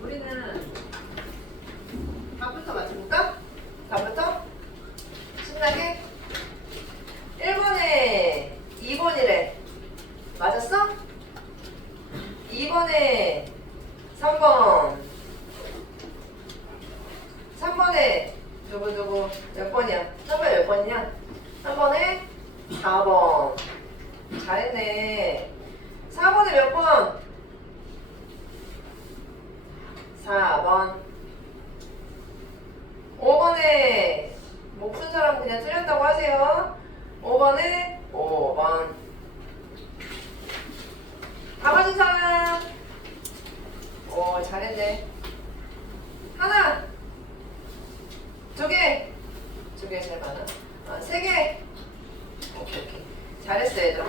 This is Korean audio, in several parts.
우리는 답부터 맞춰볼까? 답부터? 신나게? 1번에 2번이래. 맞았어? 2번에 3번. 3번에 누구 몇 번이야? 3번에 몇 번이냐? 3번에 4번. 잘했네. 4번에 몇 번? 4번. 5번에 못 푼 사람 그냥 틀렸다고 하세요. 5번에 5번. 다 맞은 사람? 오, 잘했네. 하나, 두 개, 두 개 제일 많아. 세 개. 오케이. 잘했어, 얘들아.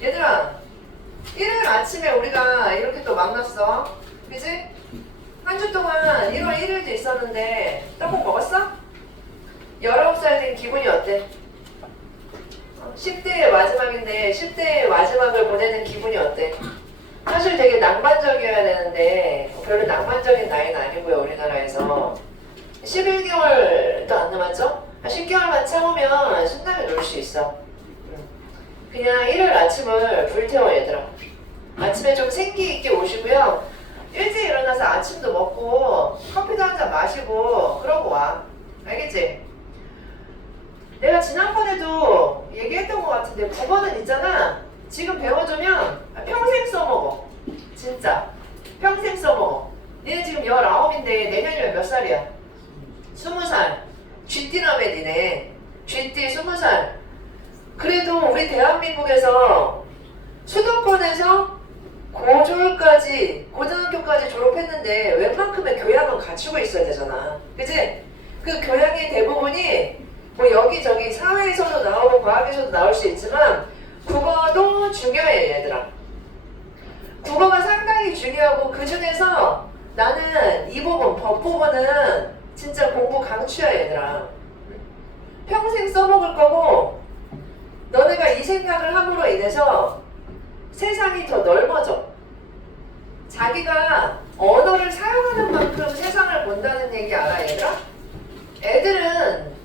얘들아, 일요일 아침에 우리가 이렇게 또 만났어. 그치? 한 주 동안 1월 1일도 있었는데 떡국 먹었어? 19살 된 기분이 어때? 10대의 마지막인데 10대의 마지막을 보내는 기분이 어때? 사실 되게 낭만적이어야 되는데 별로 낭만적인 나이는 아니고요. 우리나라에서 11개월도 안 남았죠? 한 10개월만 참으면 신나게 놀 수 있어. 그냥 일요일 아침을 불태워 얘들아. 아침에 좀 생기 있게 오시고요. 일찍 일어나서 아침도 먹고 커피도 한 잔 마시고 그러고 와. 알겠지? 내가 지난번에도 얘기했던 것 같은데 9번은 있잖아. 지금 배워두면 평생 써먹어. 진짜 평생 써먹어. 니네 지금 19인데 내년이면 몇 살이야? 20살. 쥐띠라며 니네. 쥐띠 20살. 그래도 우리 대한민국에서 수도권에서 고졸까지 고등학교까지 졸업했는데 웬만큼의 교양은 갖추고 있어야 되잖아. 그치? 그 교양의 대부분이 뭐 여기저기 사회에서도 나오고 과학에서도 나올 수 있지만 국어도 중요해 얘들아. 국어가 상당히 중요하고 그 중에서 나는 이 부분 법 부분은 진짜 공부 강추야 얘들아. 평생 써먹을 거고 너네가 이 생각을 함으로 인해서 세상이 더 넓어져. 자기가 언어를 사용하는 만큼 세상을 본다는 얘기 알아 얘들아?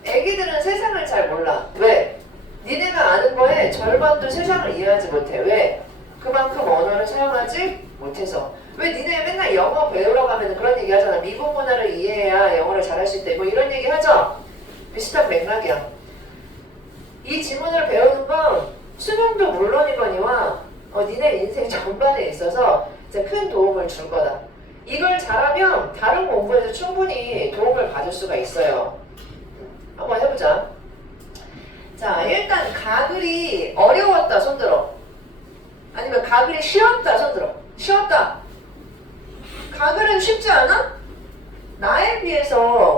애기들은 세상을 잘 몰라. 왜? 니네가 아는 거에 절반도 세상을 이해하지 못해. 왜? 그만큼 언어를 사용하지 못해서. 왜 니네 맨날 영어 배우러 가면 그런 얘기 하잖아. 미국 문화를 이해해야 영어를 잘할 수 있다. 뭐 이런 얘기 하죠? 비슷한 맥락이야. 이 지문을 배우는 건 수능도 물론이거니와 니네 인생 전반에 있어서 진짜 큰 도움을 줄 거다. 이걸 잘하면 다른 공부에도 충분히 도움을 받을 수가 있어요. 한번 해보자. 자, 일단 가글이 어려웠다 손들어. 아니면 가글이 쉬웠다 손들어. 쉬웠다. 가글은 쉽지 않아? 나에 비해서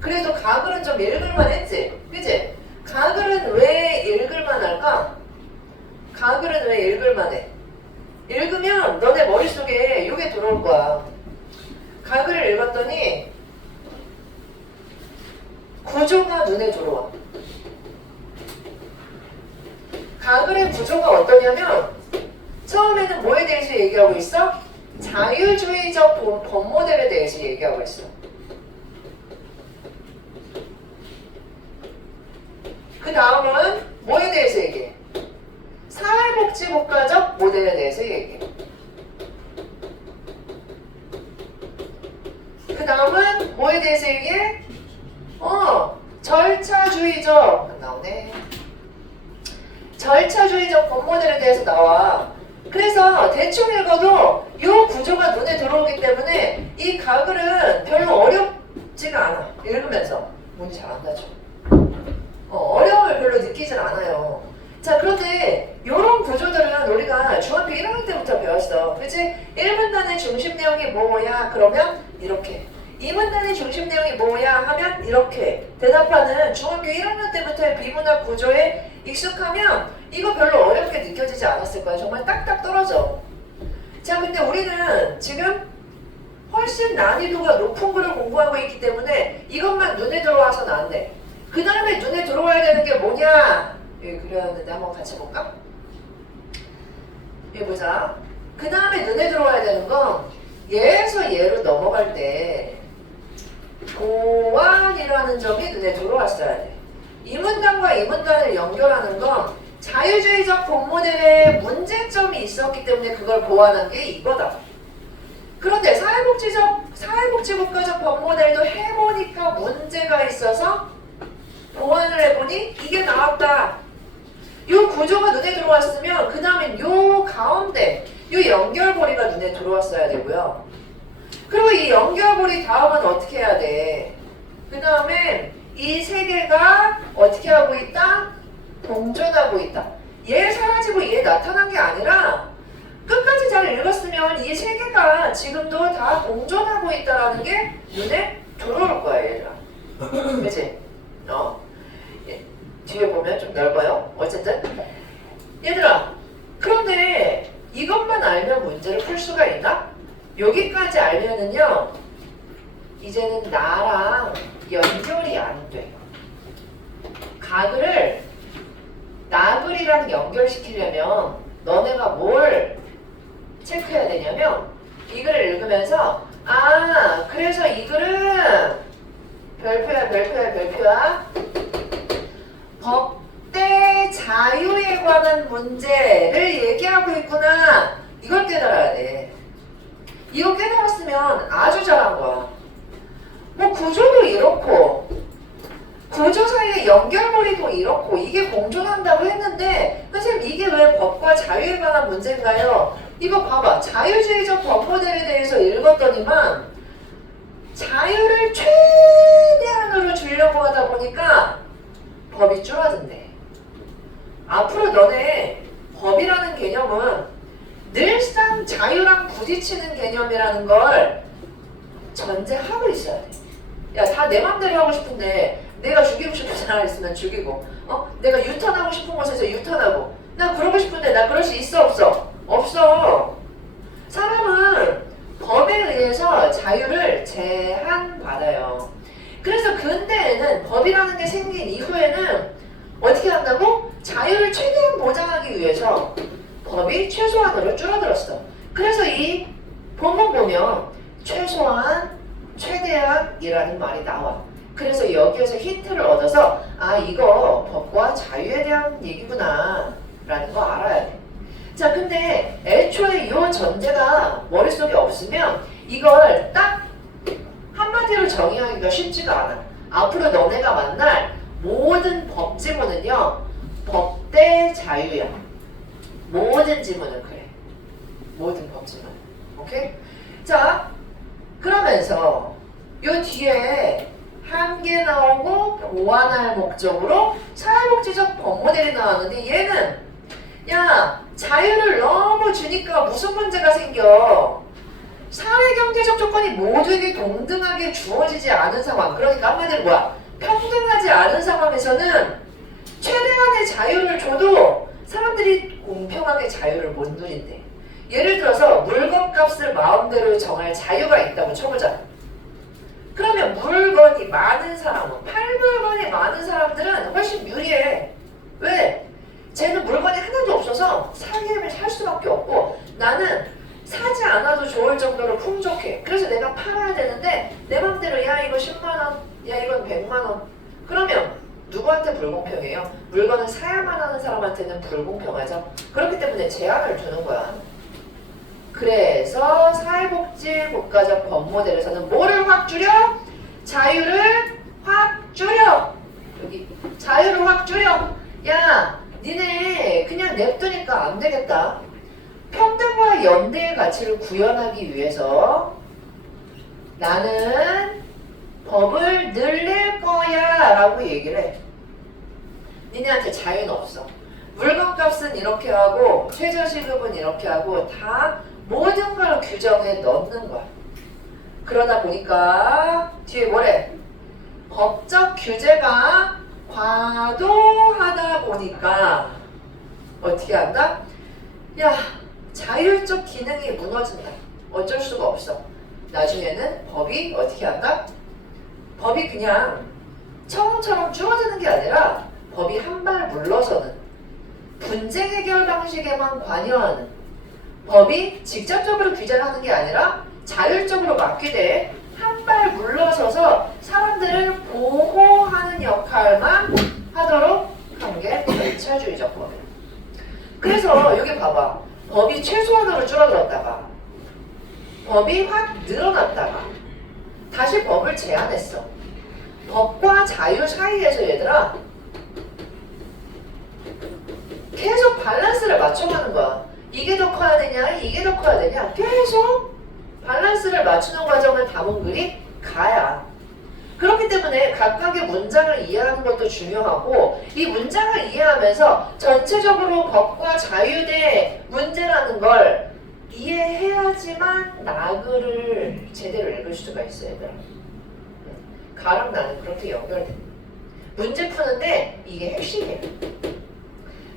그래도 가글은 좀 읽을만 했지? 그치? 가글은 왜 읽을만 할까? 가글은 왜 읽을만 해? 읽으면 너네 머릿속에 이게 들어올 거야. 가글을 읽었더니 구조가 눈에 들어와. 가글의 구조가 어떠냐면 처음에는 뭐에 대해서 얘기하고 있어? 자유주의적 법모델에 대해서 얘기하고 있어. 그 다음은 뭐에 대해서 얘기해? 사회 사회복지국가적 모델에 대해서 얘기해. 그 다음은 뭐에 대해서 얘기해? 절차주의적 나오네. 절차주의적 법모델에 대해서 나와. 그래서 대충 읽어도 이 구조가 눈에 들어오기 때문에 이 가글은 별로 어렵지가 않아. 읽으면서 문제 잘 안 나죠. 어려움을 별로 느끼질 않아요. 자, 그런데 이런 구조들은 우리가 중학교 1학년 때부터 배웠어. 그치? 1문단의 중심 내용이 뭐야? 그러면 이렇게. 2문단의 중심 내용이 뭐야? 하면 이렇게 대답하는 중학교 1학년 때부터의 비문학 구조에 익숙하면 이거 별로 어렵게 느껴지지 않았을 거야. 정말 딱딱 떨어져. 자, 근데 우리는 지금 훨씬 난이도가 높은 거를 공부하고 있기 때문에 이것만 눈에 들어와서는 안 돼. 그 다음에 눈에 들어와야 되는 게 뭐냐? 여기 그려놨는데 한번 같이 볼까? 여기 보자. 그 다음에 눈에 들어와야 되는 건 얘에서 얘로 넘어갈 때 보완이라는 점이 눈에 들어왔어야 돼. 이 문단과 이 문단을 연결하는 건 자유주의적 본모델에 문제점이 있었기 때문에 그걸 보완한 게 이거다. 그런데 사회복지국가적 법모델도 해보니까 문제가 있어서 보완을 해보니 이게 나왔다. 이 구조가 눈에 들어왔으면 그 다음엔 요 가운데 이 연결고리가 눈에 들어왔어야 되고요. 그리고 이 연결고리 다음은 어떻게 해야 돼? 그 다음에 이 세 개가 어떻게 하고 있다? 공존하고 있다. 얘 사라지고 얘 나타난 게 아니라 끝까지 잘 읽었으면 이 세 개가 지금도 다 공존하고 있다는 게 눈에 들어올 거야, 얘들아. 그치? 뒤에 보면 좀 넓어요. 어쨌든 얘들아, 그런데 이것만 알면 문제를 풀 수가 있나? 여기까지 알면은요 이제는 나랑 연결이 안 돼. 가글을 나글이랑 연결시키려면 너네가 뭘 체크해야 되냐면 이 글을 읽으면서 그래서 이 글은 별표야 법대 자유에 관한 문제를 얘기하고 있구나. 이걸 깨달아야 돼. 이거 깨달았으면 아주 잘한 거야. 뭐 구조도 이렇고 구조 사이의 연결고리도 이렇고 이게 공존한다고 했는데 선생님 이게 왜 법과 자유에 관한 문제인가요? 이거 봐봐. 자유주의적 법모델에 대해서 읽었더니만 자유를 최대한으로 주려고 하다 보니까 법이 줄어든대. 앞으로 너네 법이라는 개념은 늘상 자유랑 부딪히는 개념이라는 걸 전제하고 있어야 돼. 야, 다 내 맘대로 하고 싶은데 내가 죽이고 싶은 사람 있으면 죽이고 내가 유턴하고 싶은 곳에서 유턴하고 나 그러고 싶은데 나 그럴 수 있어 없어? 없어. 사람은 법에 의해서 자유를 제한받아요. 그래서 근대에는 법이라는 게 생긴 이후에는 어떻게 한다고? 자유를 최대한 보장하기 위해서 법이 최소한으로 줄어들었어. 그래서 이 본문 보면 최소한, 최대한이라는 말이 나와. 그래서 여기에서 힌트를 얻어서 이거 법과 자유에 대한 얘기구나 라는 거 알아야 돼. 자, 근데 애초에 이 전제가 머릿속에 없으면 이걸 딱 한마디로 정의하기가 쉽지가 않아. 앞으로 너네가 만날 모든 법 지문은요 법대 자유야. 모든 지문은 그래. 모든 법 지문. 오케이? 자, 그러면서 요 뒤에 한계 나오고 보완할 목적으로 사회복지적 법모델이 나왔는데 얘는 야 자유를 너무 주니까 무슨 문제가 생겨? 사회경제적 조건이 모두에게 동등하게 주어지지 않은 상황. 그러니까 한마디로 뭐야? 평등하지 않은 상황에서는 최대한의 자유를 줘도 사람들이 공평하게 자유를 못 누린대. 예를 들어서 물건값을 마음대로 정할 자유가 있다고 쳐보자. 그러면 물건이 많은 사람은, 팔물건이 많은 사람들은 훨씬 유리해. 왜? 쟤는 물건이 하나도 없어서 사기를 살 수밖에 없고 나는 사지 않아도 좋을 정도로 풍족해. 그래서 내가 팔아야 되는데 내 맘대로 야 이거 10만원, 야 이건 100만원. 그러면 누구한테 불공평해요? 물건을 사야만 하는 사람한테는 불공평하죠. 그렇기 때문에 제한을 두는 거야. 그래서 사회복지국가적 법모델에서는 뭐를 확 줄여? 자유를 확 줄여. 여기 자유를 확 줄여. 야, 니네 그냥 냅두니까 안 되겠다. 평등과 연대의 가치를 구현하기 위해서 나는 법을 늘릴 거야 라고 얘기를 해. 니네한테 자유는 없어. 물건값은 이렇게 하고 최저시급은 이렇게 하고 다 모든 걸 규정해 넣는 거야. 그러다 보니까 뒤에 뭐래? 법적 규제가 과도하다 보니까 어떻게 한다? 야, 자율적 기능이 무너진다. 어쩔 수가 없어. 나중에는 법이 어떻게 한다? 법이 그냥 처음처럼 줄어드는 게 아니라 법이 한 발 물러서는 분쟁 해결 방식에만 관여하는 법이 직접적으로 규제를 하는 게 아니라 자율적으로 맡기되 한 발 물러서서 사람들을 보호하는 역할만 하도록 한 게 절차주의적 법이에요. 그래서 여기 봐봐. 법이 최소한으로 줄어들었다가 법이 확 늘어났다가 다시 법을 제한했어. 법과 자유 사이에서 얘들아 계속 밸런스를 맞춰가는 거야. 이게 더 커야 되냐 이게 더 커야 되냐 계속 밸런스를 맞추는 과정을 담은 글이 가야. 그렇기 때문에 각각의 문장을 이해하는 것도 중요하고 이 문장을 이해하면서 전체적으로 법과 자유의 문제라는 걸 이해해야지만 나글을 제대로 읽을 수가 있어요. 가랑 나는 그렇게 연결돼. 문제 푸는데 이게 핵심이에요.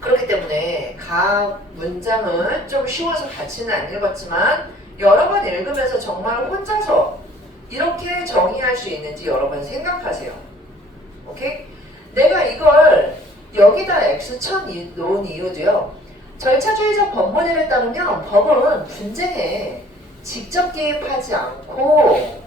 그렇기 때문에 각 문장은 좀 쉬워서 같이는 안 읽었지만 여러 번 읽으면서 정말 혼자서 이렇게 정의할 수 있는지 여러 번 생각하세요. 오케이? 내가 이걸 여기다 X 쳐 놓은 이유도요. 절차주의적 법모델에 따르면 법은 분쟁에 직접 개입하지 않고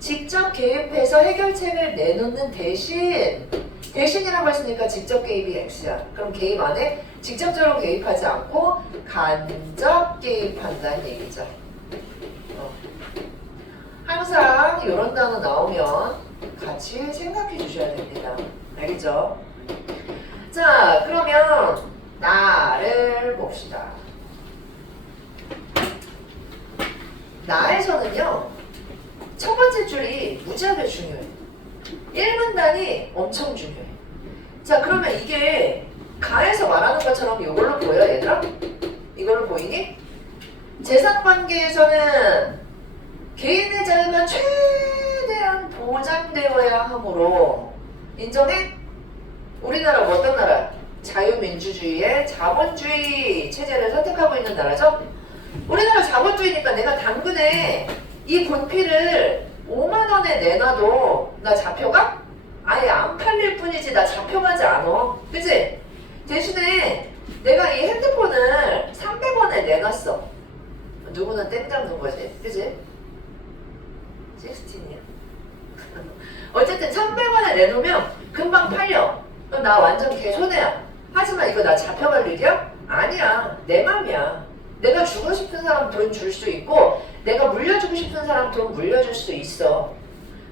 직접 개입해서 해결책을 내놓는 대신이라고 했으니까 직접 개입이 X야. 그럼 개입 안에 직접적으로 개입하지 않고 간접 개입한다는 얘기죠. 항상 이런 단어 나오면 같이 생각해 주셔야 됩니다. 알겠죠? 자, 그러면 나를 봅시다. 나에서는요, 첫 번째 줄이 무지하게 중요해. 1문단이 엄청 중요해. 자, 그러면 이게 가에서 말하는 것처럼 이걸로 보여, 얘들아? 이걸로 보이니? 재산관계에서는 개인의 자유가 최대한 보장되어야 하므로 인정해? 우리나라 어떤 나라? 자유민주주의의 자본주의 체제를 선택하고 있는 나라죠? 우리나라 자본주의니까 내가 당근에 이 분필을 5만원에 내놔도 나 잡혀가? 아예 안 팔릴 뿐이지 나 잡혀가지 않아. 그치? 대신에 내가 이 핸드폰을 300원에 내놨어. 누구는 땡 잡는 거지. 그치? 16이야. 어쨌든 300원에 내놓으면 금방 팔려. 그럼 나 완전 개손해야. 하지만 이거 나 잡혀갈 일이야? 아니야. 내 맘이야. 내가 주고 싶은 사람 돈 줄 수 있고 내가 물려주고 싶은 사람 돈 물려줄 수 있어.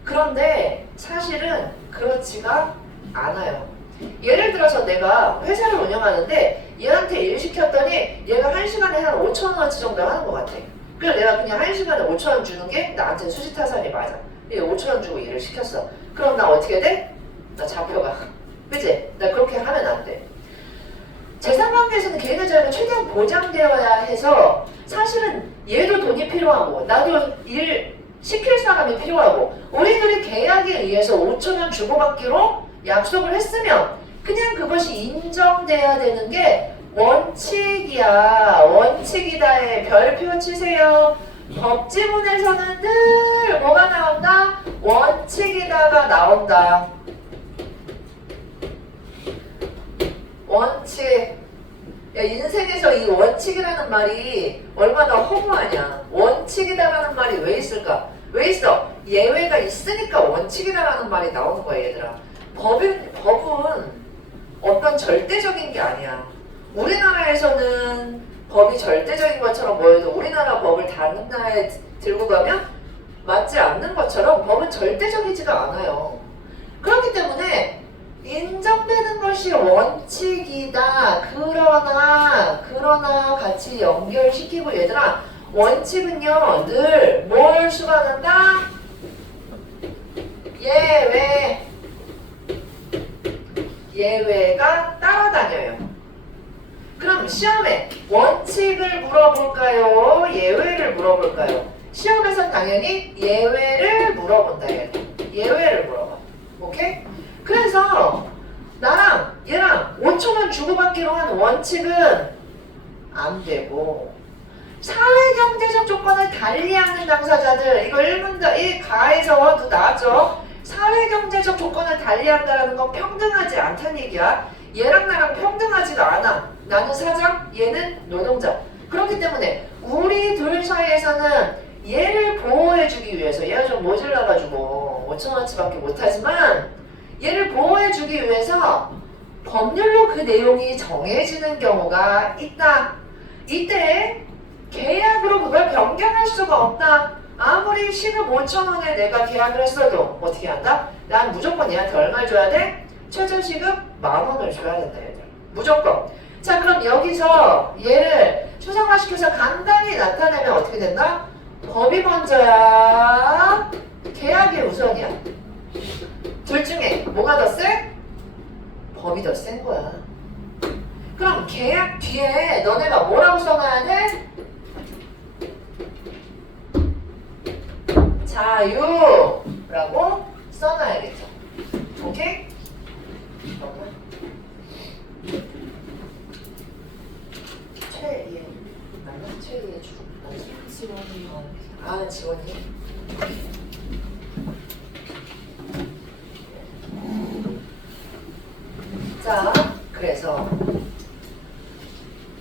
그런데 사실은 그렇지가 않아요. 예를 들어서 내가 회사를 운영하는데 얘한테 일 시켰더니 얘가 1시간에 한 5,000원어치 정도 하는 것 같아. 그래서 내가 그냥 1시간에 5,000원 주는 게 나한테 수지타산이 맞아. 5,000원 주고 일을 시켰어. 그럼 나 어떻게 돼? 나 잡혀가. 그치? 나 그렇게 하면 안 돼. 재산관계에서는 개인의 자유가 최대한 보장되어야 해서 사실은 얘도 돈이 필요하고 나도 일 시킬 사람이 필요하고 우리들이 계약에 의해서 5,000원 주고받기로 약속을 했으면 그냥 그것이 인정돼야 되는 게 원칙이야. 원칙이다에 별표 치세요. 법지문에서는 늘 뭐가 나온다? 원칙이다가 나온다. 원칙. 야, 인생에서 이 원칙이라는 말이 얼마나 허무하냐. 원칙이다라는 말이 왜 있을까? 왜 있어? 예외가 있으니까 원칙이다라는 말이 나오는 거야, 얘들아. 법은 어떤 절대적인 게 아니야. 우리나라에서는 법이 절대적인 것처럼 보여도 우리나라 법을 다른 나라에 들고 가면 맞지 않는 것처럼 법은 절대적이지가 않아요. 그렇기 때문에 인정되는 것이 원칙이다. 그러나 같이 연결시키고 얘들아, 원칙은요 늘 뭘 수반한다? 예외가 따라다녀요. 그럼 시험에 원칙을 물어볼까요? 예외를 물어볼까요? 시험에선 당연히 예외를 물어본다. 예외를 물어봐. 오케이? 그래서 나랑 얘랑 5천원 주고받기로 한 원칙은 안 되고, 사회경제적 조건을 달리하는 당사자들, 이거 1 가에서도 나왔죠. 사회경제적 조건을 달리한다는 건 평등하지 않다는 얘기야. 얘랑 나랑 평등하지가 않아. 나는 사장, 얘는 노동자. 그렇기 때문에 우리 둘 사이에서는 얘를 보호해주기 위해서, 얘가 좀 모질라가지고 5천원어치밖에 못하지만 얘를 보호해주기 위해서 법률로 그 내용이 정해지는 경우가 있다. 이때 계약으로 그걸 변경할 수가 없다. 아무리 시급 5천원에 내가 계약을 했어도 어떻게 한다? 난 무조건 얘한테 얼마를 줘야 돼? 최저시급 10,000원을 줘야 된다. 얘들. 무조건. 자, 그럼 여기서 얘를 추상화시켜서 간단히 나타내면 어떻게 된다? 법이 먼저야, 계약이 우선이야. 둘 중에 뭐가 더 세? 법이 더 센 거야. 그럼 계약 뒤에 너네가 뭐라고 써놔야 돼? 자유라고 써놔야겠죠. 오케이? 최예 맞나? 최예 주 지원이 지원이. 자, 그래서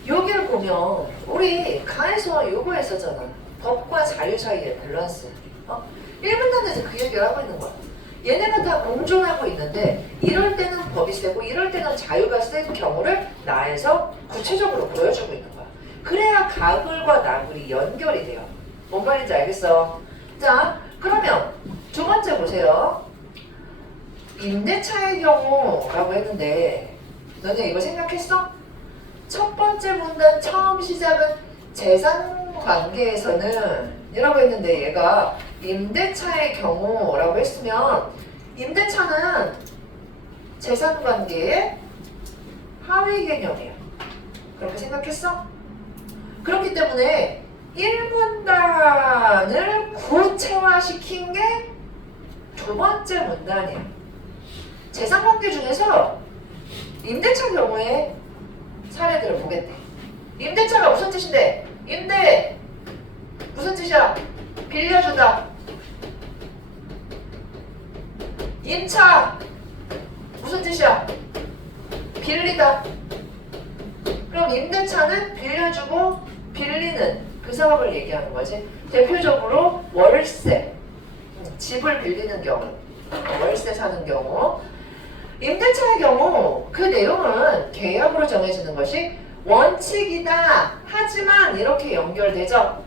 여기를 보면 우리 가에서 요거 했었잖아. 법과 자유 사이의 밸런스. 1분단에서 그 얘기를 하고 있는 거야. 얘네가 다 공존하고 있는데 이럴 때는 법이 세고 이럴 때는 자유가 센 경우를 나에서 구체적으로 보여주고 있는 거야. 그래야 가글과 나글이 연결이 돼요. 뭔 말인지 알겠어? 자, 그러면 두 번째 보세요. 임대차의 경우라고 했는데 너네 이거 생각했어? 첫 번째 문단 처음 시작은 재산관계에서는 이라고 했는데 얘가 임대차의 경우라고 했으면 임대차는 재산관계의 하위 개념이야. 그렇게 생각했어? 그렇기 때문에 1문단을 구체화시킨 게 두 번째 문단이야. 재산관계 중에서 임대차 경우에 사례들을 보겠대. 임대차가 무슨 뜻인데? 임대 무슨 뜻이야? 빌려주다. 임차 무슨 뜻이야? 빌리다. 그럼 임대차는 빌려주고 빌리는 그 사업을 얘기하는 거지. 대표적으로 월세, 집을 빌리는 경우, 월세 사는 경우. 임대차의 경우 그 내용은 계약으로 정해지는 것이 원칙이다. 하지만 이렇게 연결되죠.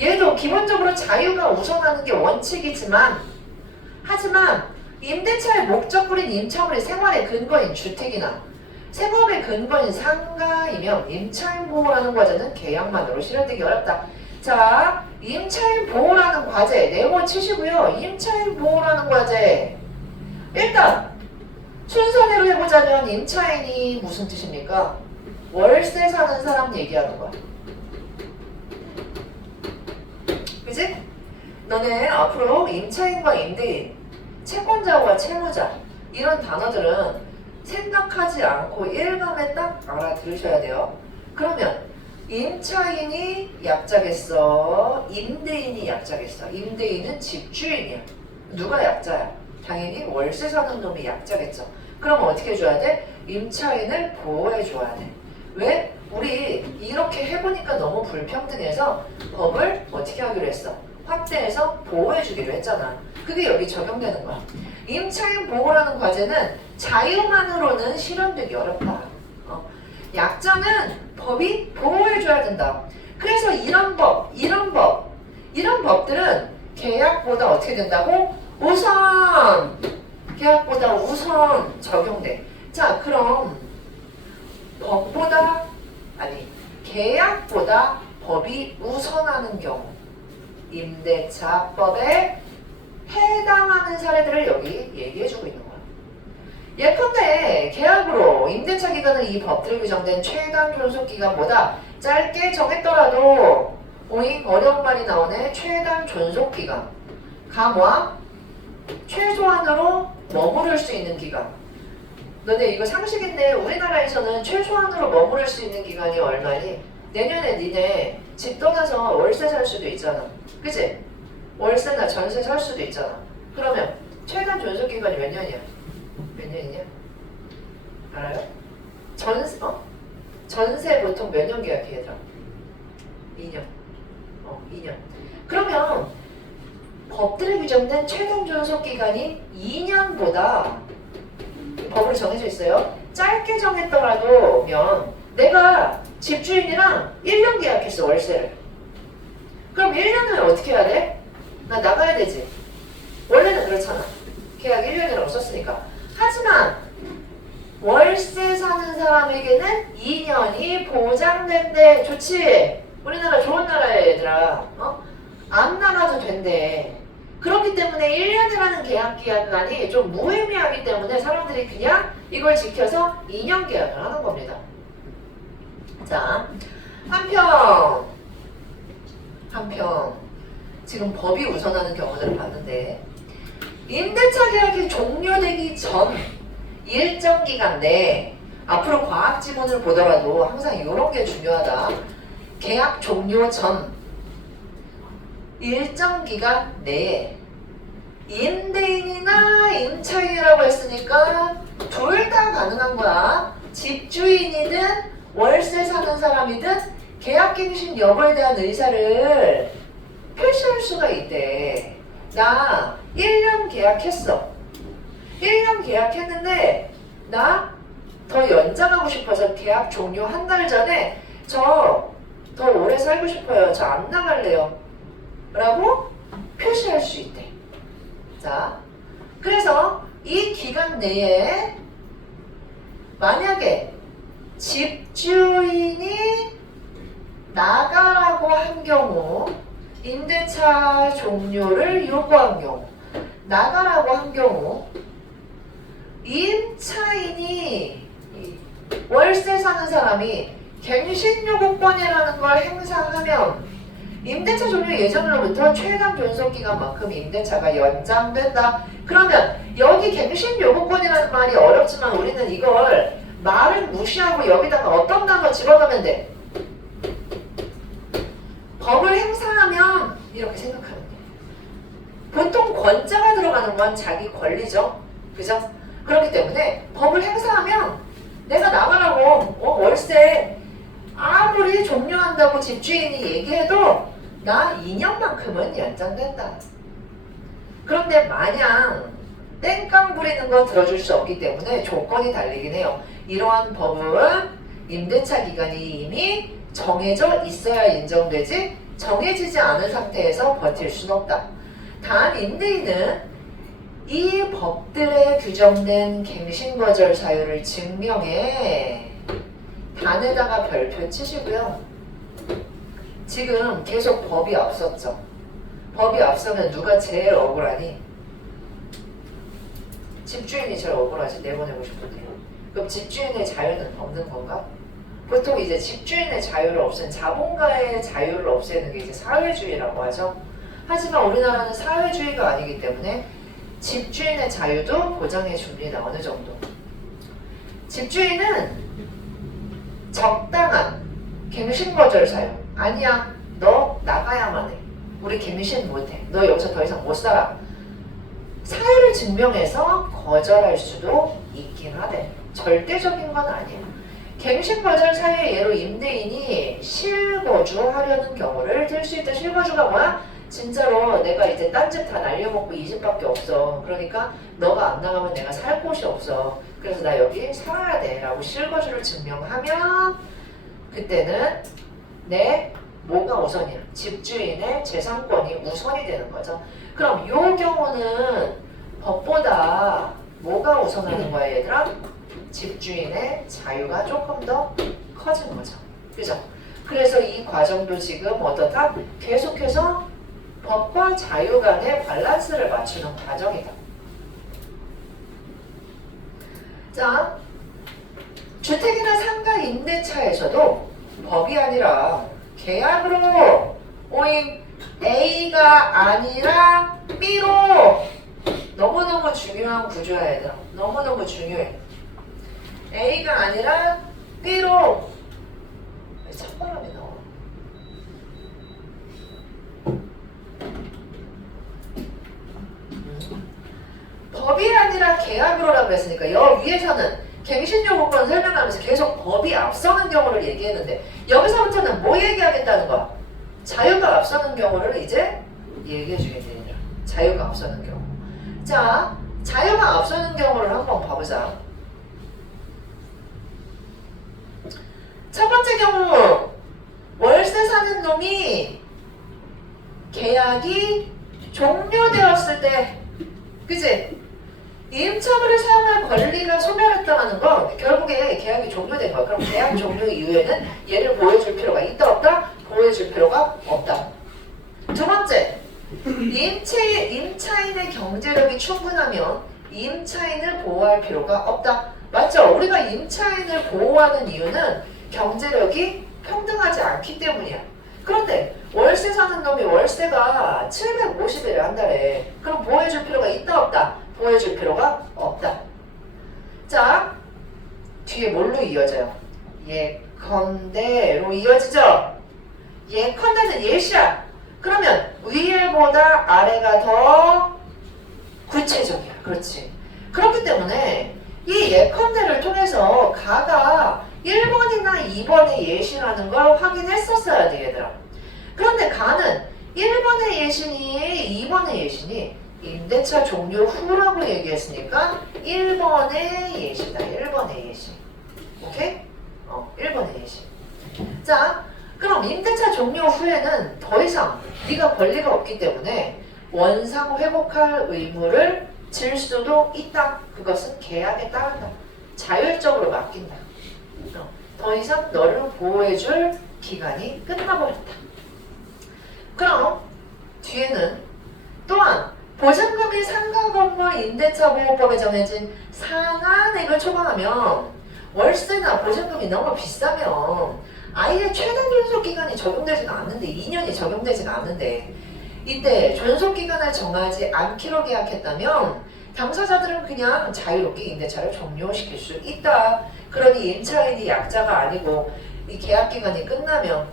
얘도 기본적으로 자유가 우선하는 게 원칙이지만, 하지만 임대차의 목적물인 임차물이 생활의 근거인 주택이나 생업의 근거인 상가이면 임차인 보호라는 과제는 계약만으로 실현되기 어렵다. 자, 임차인 보호라는 과제 네모 치시고요. 임차인 보호라는 과제, 일단 순서대로 해보자면 임차인이 무슨 뜻입니까? 월세 사는 사람 얘기하는 거야. 그치? 너네 앞으로 임차인과 임대인, 채권자와 채무자 이런 단어들은 생각하지 않고 일감에 딱 알아들으셔야 돼요. 그러면 임차인이 약자겠어? 임대인이 약자겠어? 임대인은 집주인이야. 누가 약자야? 당연히 월세 사는 놈이 약자겠죠. 그럼 어떻게 해줘야 돼? 임차인을 보호해줘야 돼. 왜? 우리 이렇게 해보니까 너무 불평등해서 법을 어떻게 하기로 했어? 확대해서 보호해주기로 했잖아. 그게 여기 적용되는 거야. 임차인 보호라는 과제는 자유만으로는 실현되기 어렵다. 약자는 법이 보호해줘야 된다. 그래서 이런 법들은 계약보다 어떻게 된다고? 계약보다 우선 적용돼. 자, 그럼 계약보다 법이 우선하는 경우 임대차법에 해당하는 사례들을 여기 얘기해주고 있는 거야. 예컨대 계약으로 임대차 기간을 이 법들에 규정된 최단 존속 기간보다 짧게 정했더라도 어려운 말이 나오네. 최단 존속 기간. 감화 최소한으로 머무를 수 있는 기간. 너네 이거 상식인데 우리나라에서는 최소한으로 머무를 수 있는 기간이 얼마니? 내년에 니네 집 떠나서 월세 살 수도 있잖아. 그치? 월세나 전세 살 수도 있잖아. 그러면 최단 존속 기간이 몇 년이야? 몇 년이냐? 알아요? 전세 보통 몇 년 계약해 얘들아? 2년. 2년. 그러면 법들에 규정된 최단 존속 기간이 2년보다 법으로 정해져 있어요. 짧게 정했더라도 내가 집주인이랑 1년 계약했어 월세를. 그럼 1년을 어떻게 해야 돼? 나 나가야 되지. 원래는 그렇잖아. 계약 1년이라고 썼으니까. 하지만 월세 사는 사람에게는 2년이 보장된대. 좋지? 우리나라 좋은 나라야 얘들아. 안 나가도 된대. 그렇기 때문에 1년이라는 계약 기간이 좀 무의미하기 때문에 사람들이 그냥 이걸 지켜서 2년 계약을 하는 겁니다. 자, 한편 지금 법이 우선하는 경우들을 봤는데 임대차 계약이 종료되기 전 일정 기간 내에 앞으로 과학 지문을 보더라도 항상 이런 게 중요하다. 계약 종료 전 일정 기간 내에 임대인이나 임차인이라고 했으니까 둘 다 가능한 거야. 집주인이든 월세 사는 사람이든 계약갱신 여부에 대한 의사를 표시할 수가 있대. 나 1년 계약했어. 1년 계약했는데 나 더 연장하고 싶어서 계약 종료 한 달 전에 저 더 오래 살고 싶어요. 저 안 나갈래요. 라고 표시할 수 있대. 자, 그래서 이 기간 내에 만약에 집주인이 나가라고 한 경우, 임대차 종료를 요구한 경우, 나가라고 한 경우, 임차인이 월세 사는 사람이 갱신요구권이라는 걸 행사하면 임대차 종료 예정으로부터 최단 존속 기간만큼 임대차가 연장된다. 그러면 여기 갱신 요구권이라는 말이 어렵지만 우리는 이걸 말을 무시하고 여기다가 어떤 단어 집어넣으면 돼? 법을 행사하면 이렇게 생각하는 게 보통 권자가 들어가는 건 자기 권리죠. 그죠? 그렇기 때문에 법을 행사하면 내가 나가라고 월세 아무리 종료한다고 집주인이 얘기해도 나 2년만큼은 연장된다. 그런데 마냥 땡깡 부리는 거 들어줄 수 없기 때문에 조건이 달리긴 해요. 이러한 법은 임대차 기간이 이미 정해져 있어야 인정되지 정해지지 않은 상태에서 버틸 수는 없다. 단 임대인은 이 법들에 규정된 갱신거절 사유를 증명해 단에다가 별표 치시고요. 지금 계속 법이 앞섰죠. 법이 앞서면 누가 제일 억울하니? 집주인이 제일 억울하지. 내보내고 싶은데. 그럼 집주인의 자유는 없는 건가? 보통 이제 집주인의 자유를 없애는 자본가의 자유를 없애는 게 이제 사회주의라고 하죠. 하지만 우리나라는 사회주의가 아니기 때문에 집주인의 자유도 보장해 줍니다. 어느 정도. 집주인은 적당한 갱신거절 사유. 아니야, 너 나가야만 해. 우리 갱신 못해. 너 여기서 더 이상 못 살아. 사유를 증명해서 거절할 수도 있긴 하대. 절대적인 건 아니야. 갱신거절 사유의 예로 임대인이 실거주하려는 경우를 들 수 있다. 실거주가 뭐야? 진짜로 내가 이제 딴 집 다 날려먹고 이 집밖에 없어. 그러니까 너가 안 나가면 내가 살 곳이 없어. 그래서 나 여기 살아야 돼 라고 실거주를 증명하면 그때는 내 뭐가 우선이야? 집주인의 재산권이 우선이 되는 거죠. 그럼 이 경우는 법보다 뭐가 우선하는 거야 얘들아? 집주인의 자유가 조금 더 커지는 거죠. 그죠? 그래서 이 과정도 지금 어떻다? 계속해서 법과 자유 간의 밸런스를 맞추는 과정이다. 자, 주택이나 상가 임대차에서도 법이 아니라 계약으로 오인 A가 아니라 B로 너무너무 중요한 구조야 얘들아. 너무너무 중요해. A가 아니라 B로 왜 찬바람이 나와? 법이 아니라 계약으로라고 했으니까 여 위에서는 갱신요구권 설명하면서 계속 법이 앞서는 경우를 얘기했는데 여기서부터는 뭐 얘기하겠다는 거야? 자유가 앞서는 경우를 이제 얘기해 주겠네요. 자유가 앞서는 경우. 자, 자유가 앞서는 경우를 한번 봐보자. 첫 번째 경우 월세 사는 놈이 계약이 종료되었을 때 그치? 임차물을 사용할 권리가 소멸했다는 건 결국에 계약이 종료된 거야. 그럼 계약 종료 이후에는 얘를 보호해줄 필요가 있다 없다? 보호해줄 필요가 없다. 두 번째, 임차인의 경제력이 충분하면 임차인을 보호할 필요가 없다. 맞죠? 우리가 임차인을 보호하는 이유는 경제력이 평등하지 않기 때문이야. 그런데 월세 사는 놈이 월세가 750이래 한 달에. 그럼 보호해줄 필요가 있다 없다? 보호해줄 필요가 없다. 자, 뒤에 뭘로 이어져요? 예컨대로 이어지죠? 예컨대는 예시야. 그러면 위에보다 아래가 더 구체적이야. 그렇지. 그렇기 때문에 이 예컨대를 통해서 가가 1번이나 2번의 예시라는 걸 확인했었어야 돼 얘들아. 그런데 가는 1번의 예시니 2번의 예시니 임대차 종료 후라고 얘기했으니까 1번의 예시다. 1번의 예시. 오케이? 1번의 예시. 자, 그럼 임대차 종료 후에는 더 이상 네가 권리가 없기 때문에 원상 회복할 의무를 질 수도 있다. 그것은 계약에 따른다. 자율적으로 맡긴다. 더 이상 너를 보호해줄 기간이 끝나버렸다. 그럼 뒤에는 또한 보증금이 상가 건물 임대차 보호법에 정해진 상한액을 초과하면 월세나 보증금이 너무 비싸면 아예 최단 존속 기간이 적용되지가 않는데 2년이 적용되지가 않는데 이때 존속 기간을 정하지 않기로 계약했다면 당사자들은 그냥 자유롭게 임대차를 종료시킬 수 있다. 그러니 임차인이 약자가 아니고 이 계약 기간이 끝나면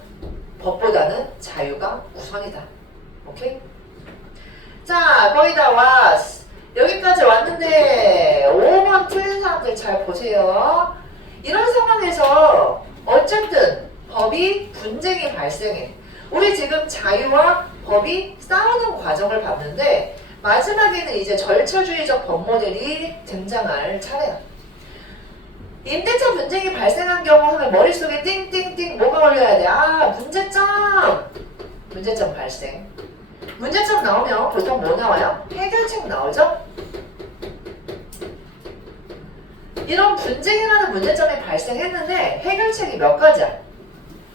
법보다는 자유가 우선이다. 오케이? 자, 거의 다 왔어. 여기까지 왔는데 5번 틀린 사람들 잘 보세요. 이런 상황에서 어쨌든 법이 분쟁이 발생해. 우리 지금 자유와 법이 싸우는 과정을 봤는데 마지막에는 이제 절차주의적 법 모델이 등장할 차례야. 임대차 분쟁이 발생한 경우 하면 머릿속에 띵띵띵 뭐가 올려야 돼? 아, 문제점! 문제점 발생. 문제점 나오면 보통 뭐 나와요? 해결책 나오죠? 이런 분쟁이라는 문제점이 발생했는데 해결책이 몇 가지야?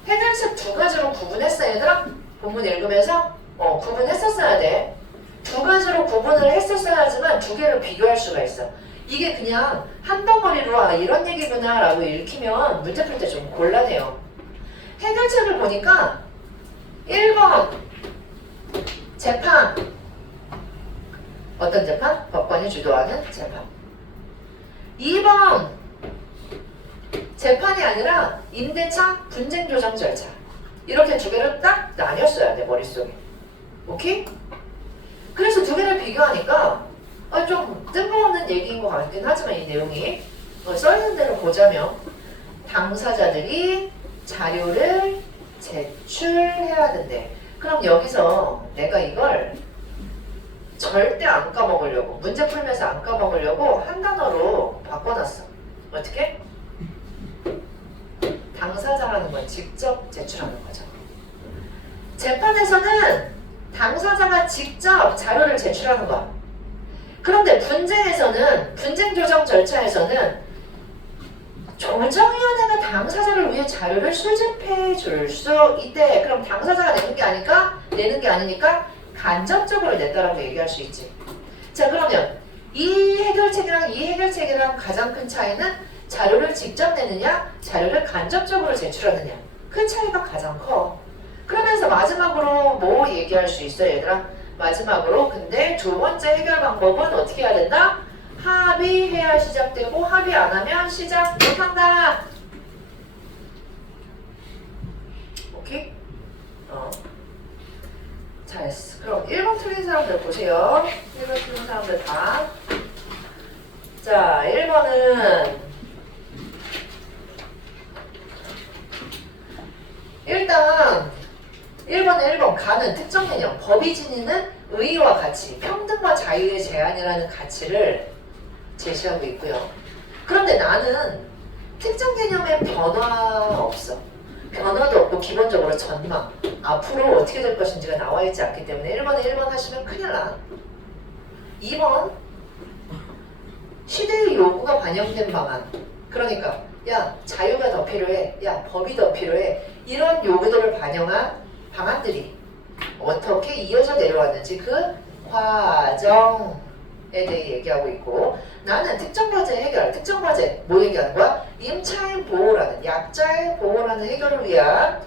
해결책 두 가지로 구분했어 얘들아? 본문 읽으면서 구분했었어야 돼. 두 가지로 구분을 했었어야 하지만 두 개를 비교할 수가 있어. 이게 그냥 한 덩어리로 아 이런 얘기구나 라고 읽히면 문제 풀 때 좀 곤란해요. 해결책을 보니까 1번 재판. 어떤 재판? 법관이 주도하는 재판. 2번 재판이 아니라 임대차 분쟁 조정 절차. 이렇게 두 개를 딱 나뉘었어야 돼 머릿속에. 오케이? 그래서 두 개를 비교하니까 좀 뜬금없는 얘기인 것 같긴 하지만 이 내용이 써있는 대로 보자면 당사자들이 자료를 제출해야 된대. 그럼 여기서 내가 이걸 절대 안 까먹으려고, 문제 풀면서 안 까먹으려고 한 단어로 바꿔놨어. 어떻게? 당사자라는 건 직접 제출하는 거죠. 재판에서는 당사자가 직접 자료를 제출하는 거야. 그런데 분쟁에서는, 분쟁 조정 절차에서는 조정위원회가 당사자를 위해 자료를 수집해 줄 수 있대. 그럼 당사자가 내는 게 아니니까 간접적으로 냈다라고 얘기할 수 있지. 자, 그러면 이 해결책이랑 가장 큰 차이는 자료를 직접 내느냐, 자료를 간접적으로 제출하느냐. 그 차이가 가장 커. 그러면서 마지막으로 뭐 얘기할 수 있어, 얘들아? 마지막으로 근데 두 번째 해결 방법은 어떻게 해야 된다? 합의해야 시작되고 합의 안 하면 시작 못한다. 오케이? 잘했어. 그럼 1번 틀린 사람들 보세요. 1번 틀린 사람들 다. 자, 1번은 일단 1번 가는 특정 개념 법이 지니는 의의와 가치, 평등과 자유의 제한이라는 가치를 제시하고 있고요. 그런데 나는 특정 개념에 변화 없어. 변화도 없고 기본적으로 전망, 앞으로 어떻게 될 것인지가 나와 있지 않기 때문에 1번에 1번 하시면 큰일 나. 2번 시대의 요구가 반영된 방안. 그러니까 야, 자유가 더 필요해. 야, 법이 더 필요해. 이런 요구들을 반영한 방안들이 어떻게 이어져 내려왔는지 그 과정에 대해 얘기하고 있고, 나는 특정 과제 해결, 특정 과제 뭐 얘기하는 거야? 임차인 보호라는, 약자의 보호라는 해결을 위한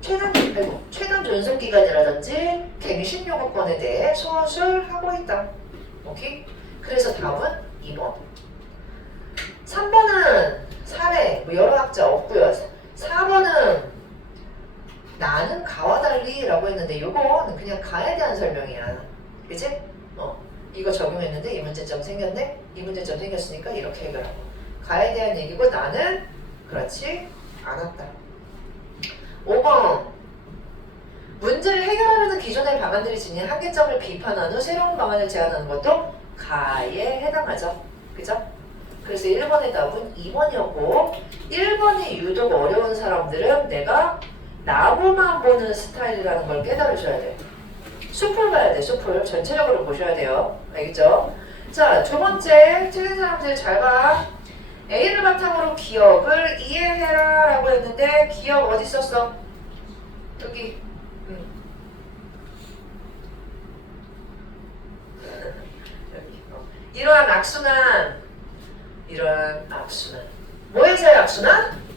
최단 존속 기간이라든지 갱신 요구권에 대해 소환술하고 있다. 오케이? 그래서 답은 2번. 3번은 사례, 뭐 여러 학자 없고요. 4번은 나는 가와 달리 라고 했는데 이건 그냥 가에 대한 설명이야. 그치? 이거 적용했는데 이 문제점 생겼네? 이 문제점 생겼으니까 이렇게 해결하고. 가에 대한 얘기고 나는 그렇지 않았다. 5번 문제를 해결하려는 기존의 방안들이 지닌 한계점을 비판한 후 새로운 방안을 제안하는 것도 가에 해당하죠. 그죠? 그래서 1번의 답은 2번이었고, 1번이 유독 어려운 사람들은 내가 나무만 보는 스타일이라는 걸 깨달으셔야 돼. 숲을 봐야 돼. 숲을 전체적으로 보셔야 돼요. 알겠죠? 자, 두 번째 틀린 사람들 잘 봐. A를 바탕으로 기억을 이해해라 라고 했는데 기억 어디 썼어? 여기. 여기. 이러한 악순환, 뭐에서의 악순환?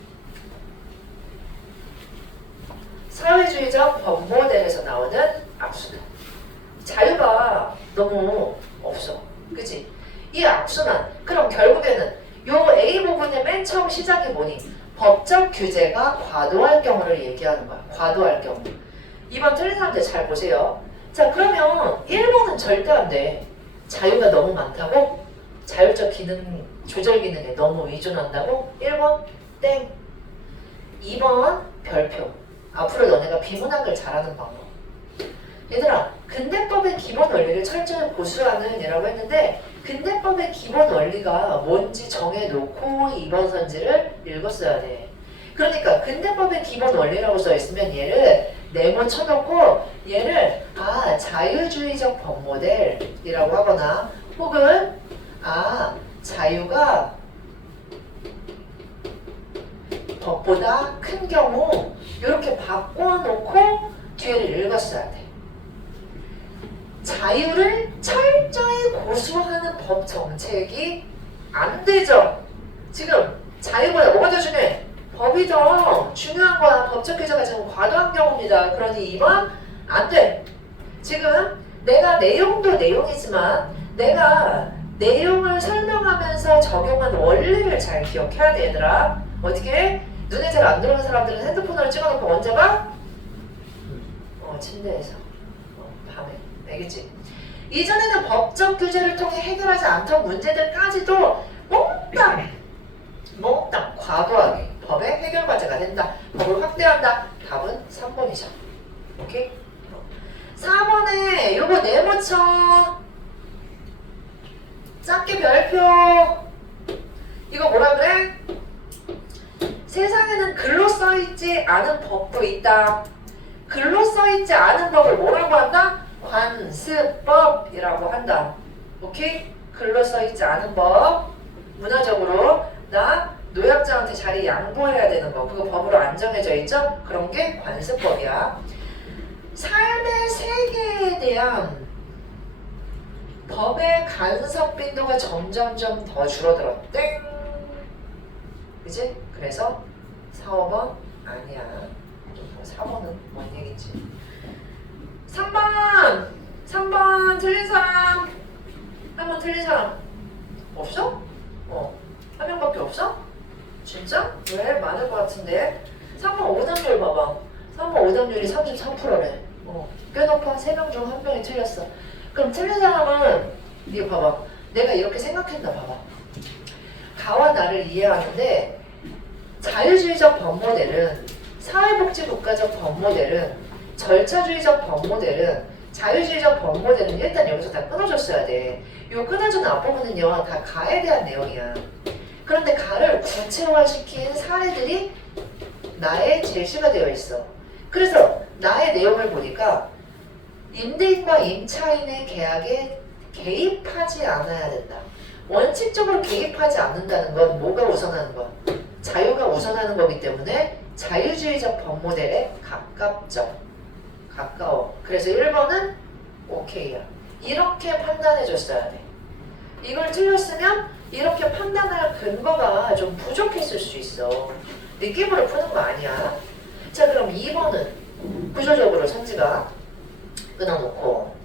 사회주의적 법 모델에서 나오는 악순환. 자유가 너무 없어. 그치? 이 악순환. 그럼 결국에는 요 A 부분의 맨 처음 시작이 뭐니? 법적 규제가 과도할 경우를 얘기하는 거야. 과도할 경우. 2번 틀린 사람들 잘 보세요. 자, 그러면 1번은 절대 안 돼. 자유가 너무 많다고? 자율적 기능, 조절 기능에 너무 의존한다고? 1번 땡. 2번 별표. 앞으로 너네가 비문학을 잘하는 방법. 얘들아, 근대법의 기본 원리를 철저히 고수하는 이라고 했는데 근대법의 기본 원리가 뭔지 정해놓고 2번 선지를 읽었어야 돼. 그러니까 근대법의 기본 원리라고 써있으면 얘를 네모 쳐놓고 얘를 자유주의적 법 모델이라고 하거나 혹은 자유가 법보다 큰 경우 이렇게 바꿔놓고 뒤를 읽었어야 돼. 자유를 철저히 고수하는 법 정책이 안 되죠. 지금 자유보다 뭐가 더 중요해? 법이 더 중요한 거야. 법적 규제가 지금 과도한 경우입니다. 그러니 2번 안 돼. 지금 내가 내용도 내용이지만 내가 내용을 설명하면서 적용한 원리를 잘 기억해야 돼, 얘들아. 어떻게? 눈에 잘 안 들어오는 사람들은 핸드폰으로 찍어놓고 언제 봐? 침대에서. 밤에. 알겠지? 이전에는 법적 규제를 통해 해결하지 않던 문제들까지도 몽땅 과도하게 법의 해결 과제가 된다. 법을 확대한다. 답은 3번이죠. 뭐라 그래? 세상에는 글로 써있지 않은 법도 있다. 글로 써있지 않은 법을 뭐라고 한다? 관습법이라고 한다. 오케이? 글로 써있지 않은 법. 문화적으로 나 노약자한테 자리 양보해야 되는 거. 그거 법으로 안 정해져 있죠? 그런 게 관습법이야. 삶의 세계에 대한 법의 간섭 빈도가 점점점 더 줄어들어. 땡! 그치? 그래서 4, 5번 아니야. 4번은 뭔 얘기지? 3번 틀린 사람. 3번 틀린 사람 없어? 한 명밖에 없어? 진짜? 왜? 많을 것 같은데. 3번 오답률 봐봐. 3번 오답률이 33%래. 꽤 높아. 3명 중 1명이 틀렸어. 그럼 틀린 사람은 이거 봐봐. 내가 이렇게 생각했나 봐봐. 가와 나를 이해하는데 자유주의적 법모델은, 사회복지국가적 법모델은, 절차주의적 법모델은, 자유주의적 법모델은 일단 여기서 다 끊어줬어야 돼. 이 끊어준 앞부분은요 다 가에 대한 내용이야. 그런데 가를 구체화시킨 사례들이 나의 제시가 되어 있어. 그래서 나의 내용을 보니까 임대인과 임차인의 계약에 개입하지 않아야 된다. 원칙적으로 개입하지 않는다는 건 뭐가 우선하는 거야? 자유가 우선하는 거기 때문에 자유주의적 법모델에 가깝죠. 가까워. 그래서 1번은 오케이야. 이렇게 판단해 줬어야 돼. 이걸 틀렸으면 이렇게 판단할 근거가 좀 부족했을 수 있어. 느낌으로 푸는 거 아니야. 자, 그럼 2번은 구조적으로 선지가 끊어놓고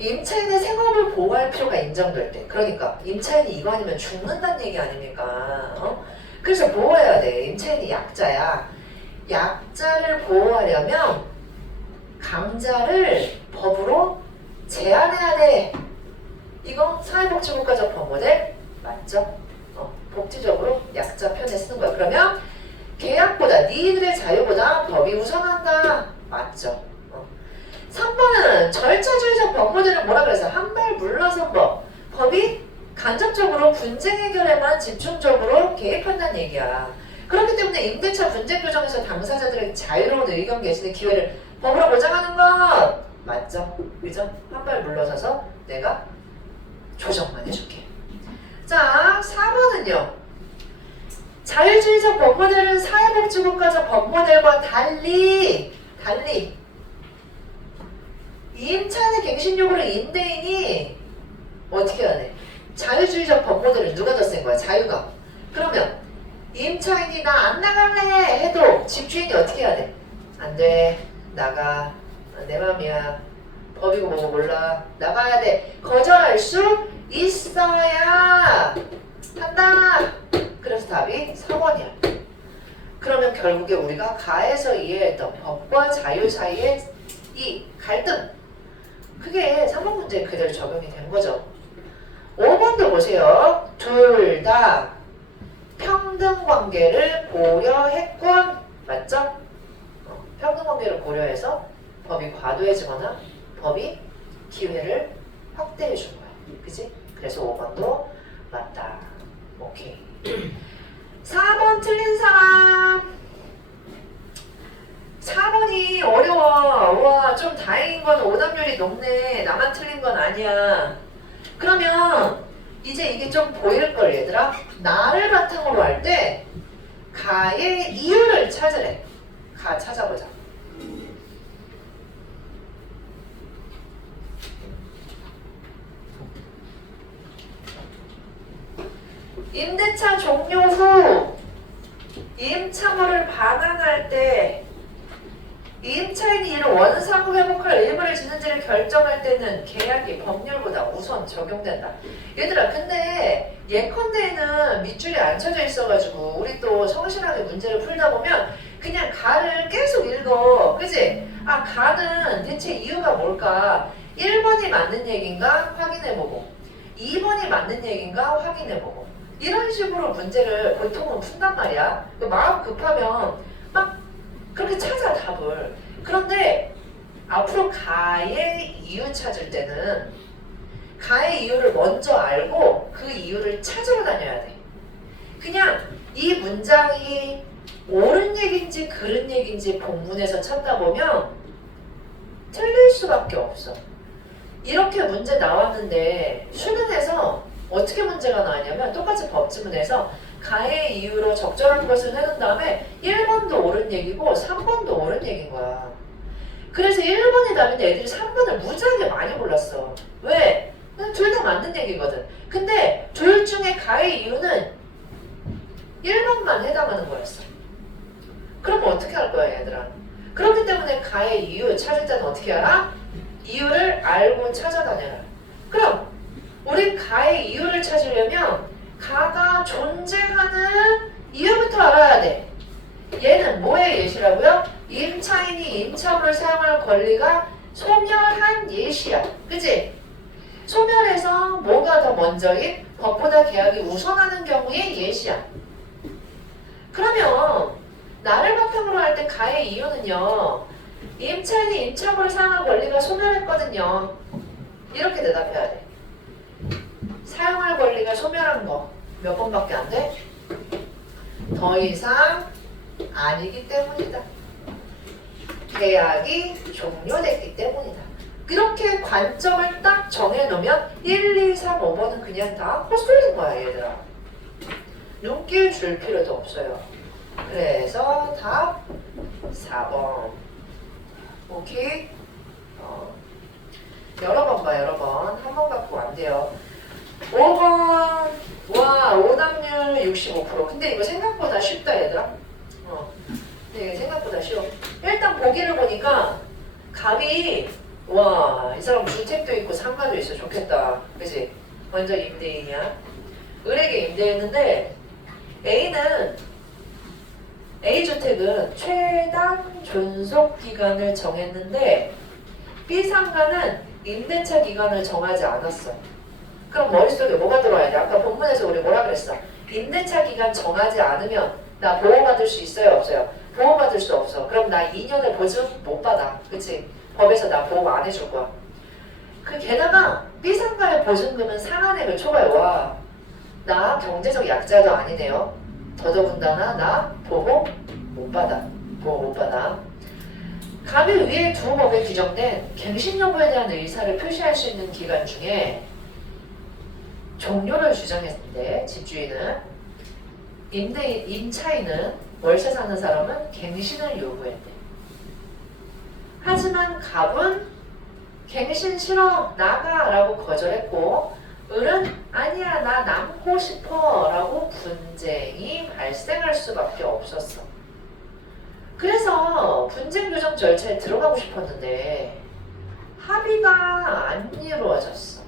임차인의 생업을 보호할 필요가 인정될 때, 그러니까 임차인이 이거 아니면 죽는다는 얘기 아닙니까? 그래서 보호해야 돼. 임차인이 약자야. 약자를 보호하려면 강자를 법으로 제한해야 돼. 이거 사회복지국가적 법모델 맞죠? 복지적으로 약자 편에 쓰는 거야. 그러면 계약보다, 니들의 자유보다 법이 우선한다. 맞죠? 3번은 절차주의적 법모델은 뭐라 그랬어? 한 발 물러선 법. 법이 간접적으로 분쟁 해결에만 집중적으로 개입한다는 얘기야. 그렇기 때문에 임대차 분쟁 규정에서 당사자들의 자유로운 의견 개진의 기회를 법으로 보장하는 것 맞죠? 그죠? 한 발 물러서서 내가 조정만 해줄게. 자, 4번은요. 자유주의적 법모델은 사회복지국가적 법모델과 달리 임차인의 갱신 요구를 임대인이 어떻게 해야 돼? 자유주의적 법모델은 누가 더 센 거야? 자유가. 그러면 임차인이 나 안 나갈래 해도 집주인이 어떻게 해야 돼? 안 돼. 나가. 내 맘이야. 법이고 뭐고 몰라. 나가야 돼. 거절할 수 있어야 한다. 그래서 답이 4번이야. 그러면 결국에 우리가 가에서 이해했던 법과 자유 사이의 이 갈등, 그게 3번 문제에 그대로 적용이 된 거죠. 5번도 보세요. 둘 다 평등 관계를 고려했군. 맞죠? 평등 관계를 고려해서 법이 과도해지거나 법이 기회를 확대해 준 거야. 그치? 그래서 5번도 맞다. 오케이. 4번 틀린 사람. 4번이 어려워. 우와, 좀 다행인 건 오답률이 높네. 나만 틀린 건 아니야. 그러면 이제 이게 좀 보일걸 얘들아. 나를 바탕으로 할 때 가의 이유를 찾으래. 가 찾아보자. 임대차 종료 후 임차물을 반환할 때 임차인이 이를 원상 회복할 의무를 지는지를 결정할 때는 계약이 법률보다 우선 적용된다. 얘들아, 근데 예컨대에는 밑줄이 안 쳐져 있어가지고 우리 또 성실하게 문제를 풀다 보면 그냥 가를 계속 읽어. 그치? 아, 가는 대체 이유가 뭘까? 1번이 맞는 얘기인가 확인해보고 2번이 맞는 얘기인가 확인해보고 이런 식으로 문제를 보통은 푼단 말이야. 마음 급하면 막 그렇게 찾아 답을. 그런데 앞으로 가의 이유 찾을 때는 가의 이유를 먼저 알고 그 이유를 찾으러 다녀야 돼. 이 문장이 옳은 얘기인지 그른 얘기인지 본문에서 찾다 보면 틀릴 수밖에 없어. 이렇게 문제 나왔는데 수능에서 어떻게 문제가 나왔냐면 똑같이 법지문에서 가의 이유로 적절한 것을 해놓은 다음에 1번도 옳은 얘기고 3번도 옳은 얘기인 거야. 그래서 1번이 답인데 애들이 3번을 무지하게 많이 골랐어. 왜? 둘 다 맞는 얘기거든. 근데 둘 중에 가의 이유는 1번만 해당하는 거였어. 그럼 어떻게 할 거야 얘들아? 그렇기 때문에 가의 이유 찾을 때는 어떻게 알아? 이유를 알고 찾아다녀라. 그럼 우리 가의 이유를 찾으려면 가가 존재하는 이유부터 알아야 돼. 얘는 뭐의 예시라고요? 임차인이 임차물을 사용할 권리가 소멸한 예시야. 그치? 소멸해서 뭐가 더 먼저인? 법보다 계약이 우선하는 경우의 예시야. 그러면 나를 바탕으로 할 때 가의 이유는요. 임차인이 임차물을 사용할 권리가 소멸했거든요. 이렇게 대답해야 돼. 사용할 권리가 소멸한 거 몇 번밖에 안 돼? 더 이상 아니기 때문이다. 계약이 종료됐기 때문이다. 이렇게 관점을 딱 정해놓으면 1, 2, 3, 5번은 그냥 다 헛소리인 거야 얘들아. 눈길 줄 필요도 없어요. 그래서 답 4번. 오케이? 여러 번 봐, 여러 번. 한 번 갖고 안 돼요. 5번. 와, 오답률 65%. 근데 이거 생각보다 쉽다, 얘들아. 근데 이게 생각보다 쉬워. 일단 보기를 보니까 갑이, 와, 이 사람 주택도 있고 상가도 있어. 좋겠다. 그치? 완전 임대인이야. 을에게 임대했는데, A주택은 최단 존속 기간을 정했는데 B상가는 임대차 기간을 정하지 않았어. 그럼 머릿속에 뭐가 들어와야 돼? 아까 본문에서 우리 뭐라 그랬어? 임대차 기간 정하지 않으면 나 보호받을 수 있어요? 없어요? 보호받을 수 없어. 그럼 나 2년을 보증 못 받아. 그치? 법에서 나 보호 안 해줄 거야. 게다가 B상가의 보증금은 상한액을 초과해. 와, 나 경제적 약자도 아니네요. 더더군다나 나 보호 못 받아. 보호 못 받아. 갑이 위에 두 법에 규정된 갱신 여부에 대한 의사를 표시할 수 있는 기간 중에 종료를 주장했는데 집주인은 임차인은 월세 사는 사람은 갱신을 요구했대. 하지만 갑은 갱신 싫어 나가 라고 거절했고 을은 아니야 나 남고 싶어 라고 분쟁이 발생할 수밖에 없었어. 그래서 분쟁 규정 절차에 들어가고 싶었는데 합의가 안 이루어졌어.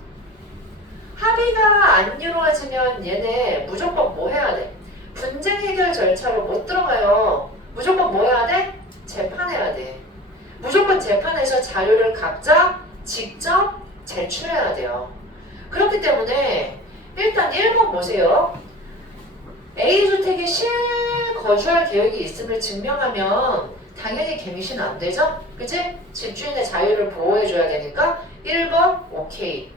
합의가 안 이루어지면 얘네 무조건 뭐 해야 돼? 분쟁 해결 절차로 못 들어가요. 무조건 뭐 해야 돼? 재판해야 돼. 무조건 재판에서 자료를 각자 직접 제출해야 돼요. 그렇기 때문에 일단 1번 보세요. A주택에 실거주할 계획이 있음을 증명하면 당연히 갱신은 안 되죠? 그치? 집주인의 자유를 보호해줘야 되니까 1번 오케이.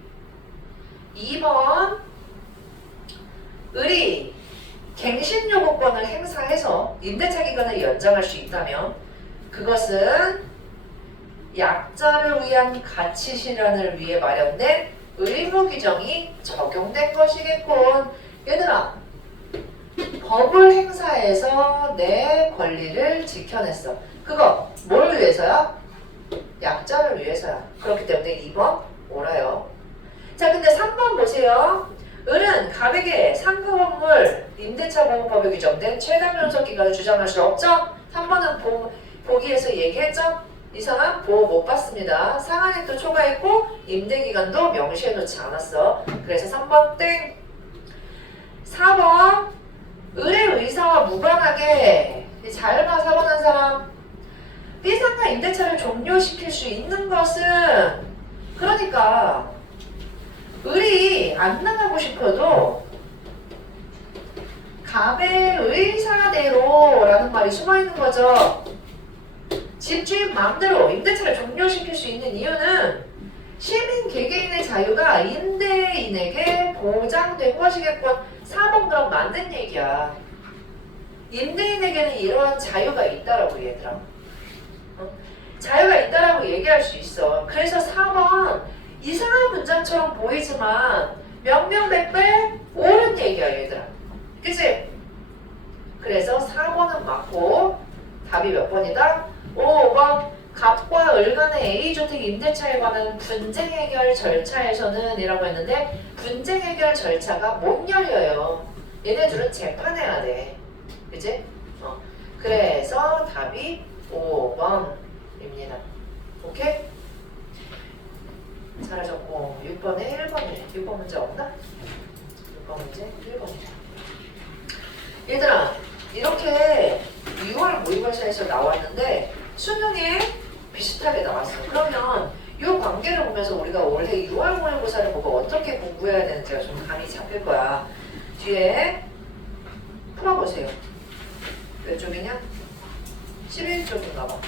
2번 을이 갱신 요구권을 행사해서 임대차 기간을 연장할 수 있다면 그것은 약자를 위한 가치 실현을 위해 마련된 의무 규정이 적용된 것이겠군. 얘들아, 법을 행사해서 내 권리를 지켜냈어. 그거 뭘 위해서야? 약자를 위해서야. 그렇기 때문에 2번 옳아요. 자, 근데 3번 보세요. 을은 갑에게 상가 건물 임대차 보호법에 규정된 최단 연속 기간을 주장할 수 없죠? 3번은 보기에서 얘기했죠? 이 사람 보호 못 받습니다. 상한액도 초과했고 임대기간도 명시해놓지 않았어. 그래서 3번 땡. 4번 을의 의사와 무관하게 잘 봐. 4번 한 사람 B상가 임대차를 종료시킬 수 있는 것은 그러니까 을이 안 나가고 싶어도 갑의 의사대로 라는 말이 숨어있는 거죠. 집주인 마음대로 임대차를 종료시킬 수 있는 이유는 시민 개개인의 자유가 임대인에게 보장된 것이겠군. 4번 그럼 맞는 얘기야. 임대인에게는 이러한 자유가 있다라고 얘들아. 어? 자유가 있다라고 얘기할 수 있어. 그래서 4번 이상한 문장처럼 보이지만 명명백백 옳은 얘기야 얘들아. 그치? 그래서 4번은 맞고 답이 몇 번이다? 5번 갑과 을 간의 A주택 임대차에 관한 분쟁 해결 절차에서는 이라고 했는데 분쟁 해결 절차가 못 열려요. 얘네들은 재판해야 돼. 그치? 그래서 답이 5번입니다. 오케이? 잘하셨고 6번에 1번이네. 6번 문제 없나? 6번 문제 1번이다. 얘들아 이렇게 6월 모의고사에서 나왔는데 수능에 비슷하게 나왔어. 그러면 이 관계를 보면서 우리가 올해 6월 모의고사를 보고 어떻게 공부해야 되는지가 좀 감이 잡힐 거야. 뒤에 풀어보세요. 몇 쪽이냐? 11쪽인가 봐.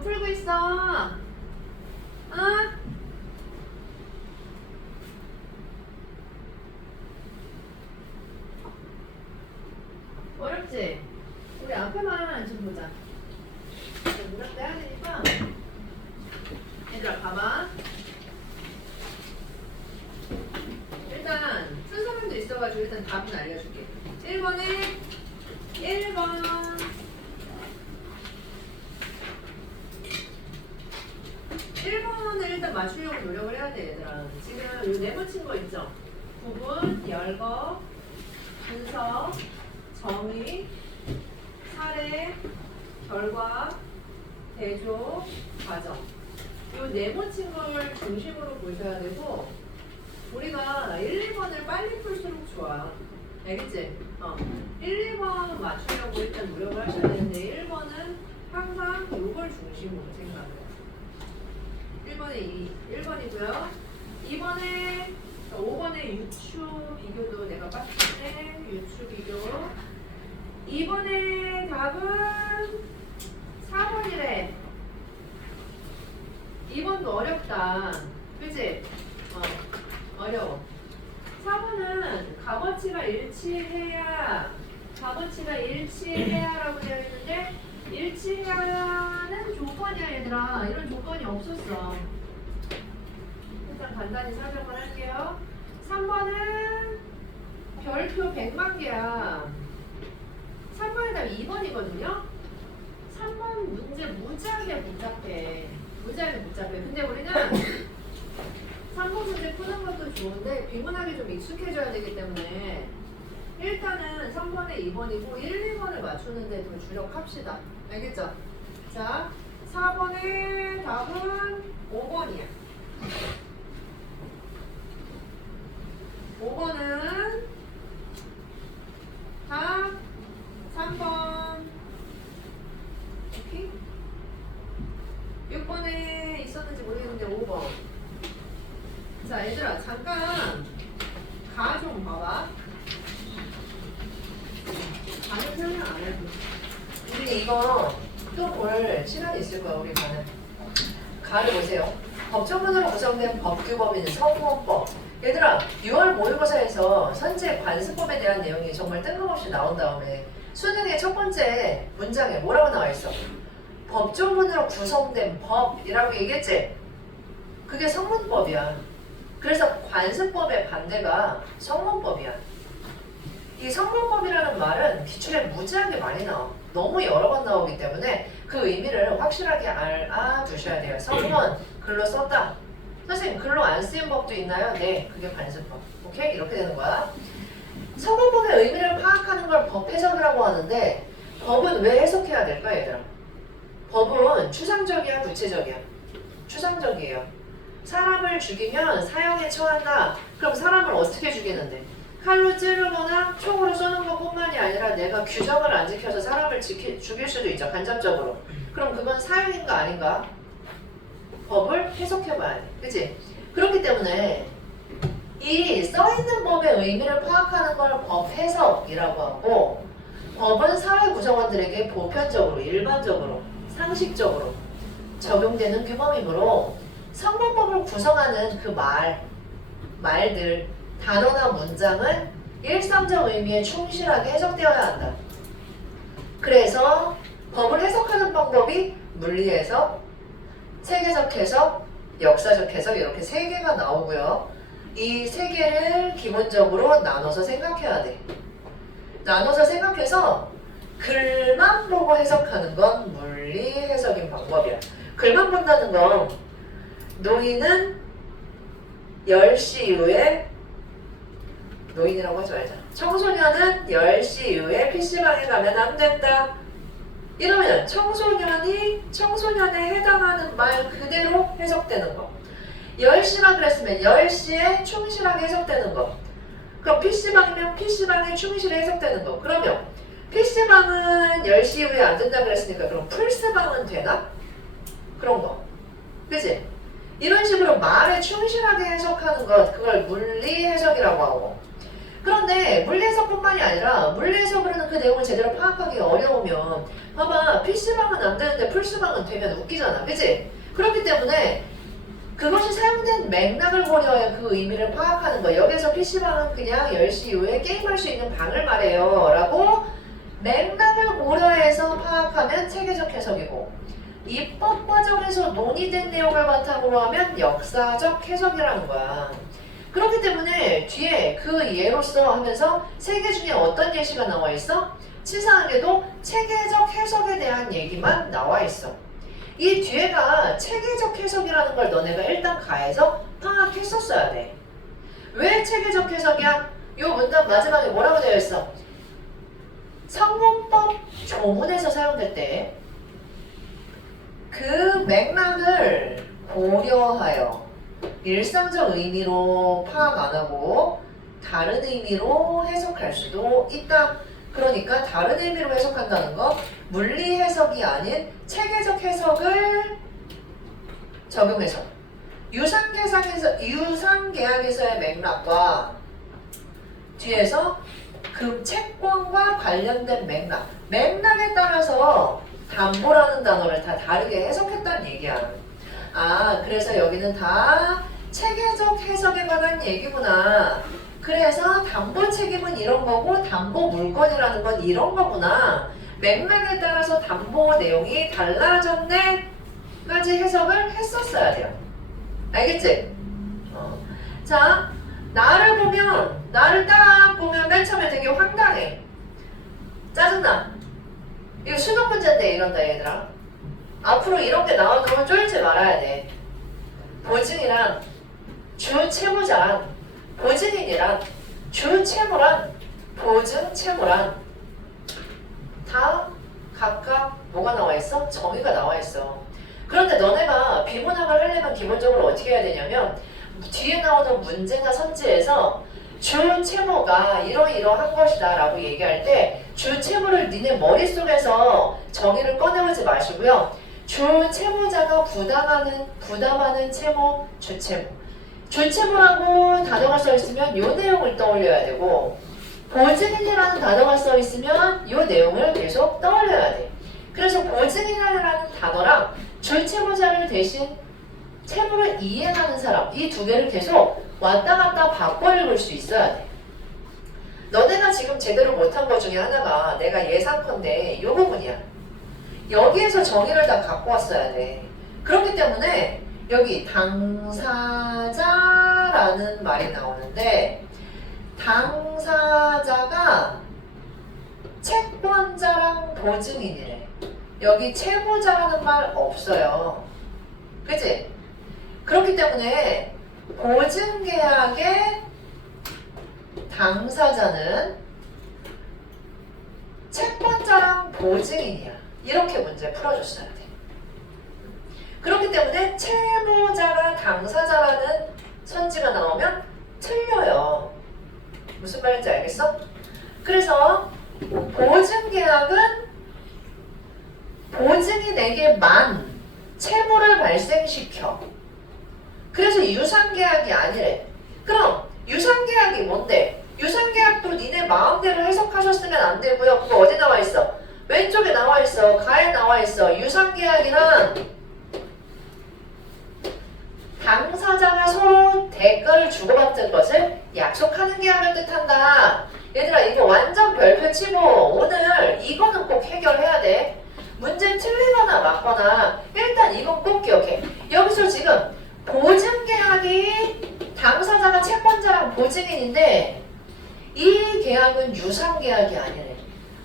뭐 풀고 있어? 응? 어렵지? 우리 앞에만 좀 보자. 문학 때 해야 되니까. 얘들아, 봐봐. 일단, 순서만도 있어가지고 일단 답은 알려줄게. 1번에 1번. 1번을 일단 맞추려고 노력을 해야 돼, 얘들아. 지금 요 네모 친 거 있죠? 구분, 열거, 분석, 정의, 사례, 결과, 대조, 과정. 요 네모 친 걸 중심으로 보셔야 되고, 우리가 1, 2번을 빨리 풀수록 좋아. 알겠지? 1, 2번 맞추려고 일단 노력을 하셔야 되는데 1번은 항상 요걸 중심으로 생각을 해요. 1번이고요. 2번에 5번에 유추 비교도 내가 봤을 때 유추 비교. 2번의 답은 4번이래. 2번도 어렵다. 그치? 어려워. 4번은 값어치가 일치해야라고 되어 있는데 일치해야는 조건이야 얘들아. 이런 조건이 없었어. 일단 간단히 설명을 할게요. 3번은 별표 100만 개야. 3번의 답이 2번이거든요. 3번 문제 무지하게 복잡해. 근데 우리는 3번 문제 푸는 것도 좋은데 비문학이 좀 익숙해져야 되기 때문에 일단은 3번에 2번이고 1, 2번을 맞추는데 더 주력합시다. 알겠죠? 자, 4번의 답은 5번이야. 5번은 답 3번. 오케이? 6번에 있었는지 모르겠는데 5번. 자, 얘들아 잠깐 가 좀 봐봐. 가는 설명 안 해도. 우리 이거 또 볼 시간이 있을 거야. 우리 가를 보세요. 법조문으로 구성된 법규범위는 성문법. 얘들아 6월 모의고사에서 선제 관습법에 대한 내용이 정말 뜬금없이 나온 다음에 수능의 첫 번째 문장에 뭐라고 나와 있어? 법조문으로 구성된 법이라고 얘기했지? 그게 성문법이야. 그래서 관습법의 반대가 성문법이야. 이 성문법이라는 말은 기출에 무지하게 많이 나와. 너무 여러 번 나오기 때문에 그 의미를 확실하게 알아두셔야 돼요. 성문, 글로 썼다. 선생님, 글로 안 쓰인 법도 있나요? 네, 그게 관습법. 오케이? 이렇게 되는 거야. 성문법의 의미를 파악하는 걸 법 해석이라고 하는데 법은 왜 해석해야 될까, 얘들아? 법은 추상적이야, 구체적이야? 추상적이에요. 사람을 죽이면 사형에 처한다. 그럼 사람을 어떻게 죽이는데? 칼로 찌르거나 총으로 쏘는 것뿐만이 아니라 내가 규정을 안 지켜서 사람을 죽일 수도 있죠. 간접적으로. 그럼 그건 사형인가 아닌가? 법을 해석해봐야 돼. 그치? 그렇기 때문에 이 써있는 법의 의미를 파악하는 걸 법 해석이라고 하고 법은 사회 구성원들에게 보편적으로, 일반적으로, 상식적으로 적용되는 규범이므로 성문법을 구성하는 그 말들, 단어나 문장은 일상적 의미에 충실하게 해석되어야 한다. 그래서 법을 해석하는 방법이 물리 해석, 세계적 해석, 역사적 해석 이렇게 세 개가 나오고요. 이 세 개를 기본적으로 나눠서 생각해야 돼. 나눠서 생각해서 글만 보고 해석하는 건 물리 해석인 방법이야. 글만 본다는 건 노인은 10시 이후에 노인이라고 하지 말자. 청소년은 10시 이후에 PC방에 가면 안 된다. 이러면 청소년에 해당하는 말 그대로 해석되는 거. 10시만 그랬으면 10시에 충실하게 해석되는 거. 그럼 PC방이면 PC방에 충실히 해석되는 거. 그러면 PC방은 10시 이후에 안 된다 그랬으니까 그럼 풀스방은 되나? 그런 거. 그치? 이런 식으로 말에 충실하게 해석하는 것, 그걸 물리 해석이라고 하고 그런데 물리해석뿐만이 아니라 물리해석으로는 그 내용을 제대로 파악하기 어려우면 봐봐 PC방은 안 되는데 풀스방은 되면 웃기잖아. 그치? 그렇기 때문에 그것이 사용된 맥락을 고려해 그 의미를 파악하는 거예요. 여기서 PC방은 그냥 10시 이후에 게임할 수 있는 방을 말해요 라고 맥락을 고려해서 파악하면 체계적 해석이고 입법 과정에서 논의된 내용을 바탕으로 하면 역사적 해석이라는 거야. 그렇기 때문에 뒤에 그 예로서 하면서 세 개 중에 어떤 예시가 나와 있어? 치사하게도 체계적 해석에 대한 얘기만 나와 있어. 이 뒤에가 체계적 해석이라는 걸 너네가 일단 가해서 파악했었어야 돼. 왜 체계적 해석이야? 요 문단 마지막에 뭐라고 되어 있어? 성문법 조문에서 사용될 때 그 맥락을 고려하여 일상적 의미로 파악 안 하고 다른 의미로 해석할 수도 있다. 그러니까 다른 의미로 해석한다는 거 물리 해석이 아닌 체계적 해석을 적용해서 유상계약에서의 맥락과 뒤에서 그 채권과 관련된 맥락에 따라서 담보라는 단어를 다 다르게 해석했다는 얘기야. 아, 그래서 여기는 다 체계적 해석에 관한 얘기구나. 그래서 담보 책임은 이런 거고 담보 물건이라는 건 이런 거구나. 맥락에 따라서 담보 내용이 달라졌네 까지 해석을 했었어야 돼요. 알겠지? 자, 나를 딱 보면 맨 처음에 되게 황당해. 짜증나. 이거 수능 문제인데 이런다 얘들아. 앞으로 이런 게 나와도 쫄지 말아야 돼. 보증이란 주채무자란 보증인이란 주채무란 보증채무란 다 각각 뭐가 나와 있어? 정의가 나와 있어. 그런데 너네가 비문학을 하려면 기본적으로 어떻게 해야 되냐면 뒤에 나오는 문제나 선지에서 주채무가 이러이러한 것이다 라고 얘기할 때 주채무를 니네 머릿속에서 정의를 꺼내오지 마시고요. 주채무자가 부담하는 채무, 주채무. 주채무라고 단어가 써 있으면 이 내용을 떠올려야 되고 보증인이라는 단어가 써 있으면 이 내용을 계속 떠올려야 돼. 그래서 보증인이라는 단어랑 주채무자를 대신 채무를 이행하는 사람 이 두 개를 계속 왔다 갔다 바꿔 읽을 수 있어야 돼. 너네가 지금 제대로 못한 것 중에 하나가 내가 예상컨대 이 부분이야. 여기에서 정의를 다 갖고 왔어야 돼. 그렇기 때문에 여기 당사자라는 말이 나오는데 당사자가 채권자랑 보증인이래. 여기 채무자라는 말 없어요. 그치? 그렇기 때문에 보증계약의 당사자는 채권자랑 보증인이야. 이렇게 문제 풀어줬어야 돼. 그렇기 때문에 채무자가 당사자라는 선지가 나오면 틀려요. 무슨 말인지 알겠어? 그래서 보증계약은 보증인에게만 채무를 발생시켜. 그래서 유상계약이 아니래. 그럼 유상계약이 뭔데? 유상계약도 니네 마음대로 해석하셨으면 안 되고요. 그거 어디 나와 있어? 왼쪽에 나와 있어. 가에 나와 있어. 유상계약이란 당사자가 서로 대가를 주고받는 것을 약속하는 계약을 뜻한다. 얘들아 이거 완전 별표 치고 오늘 이거는 꼭 해결해야 돼. 문제 틀리거나 맞거나 일단 이건 꼭 기억해. 여기서 지금 보증계약이 당사자가 채권자랑 보증인인데 이 계약은 유상계약이 아니래.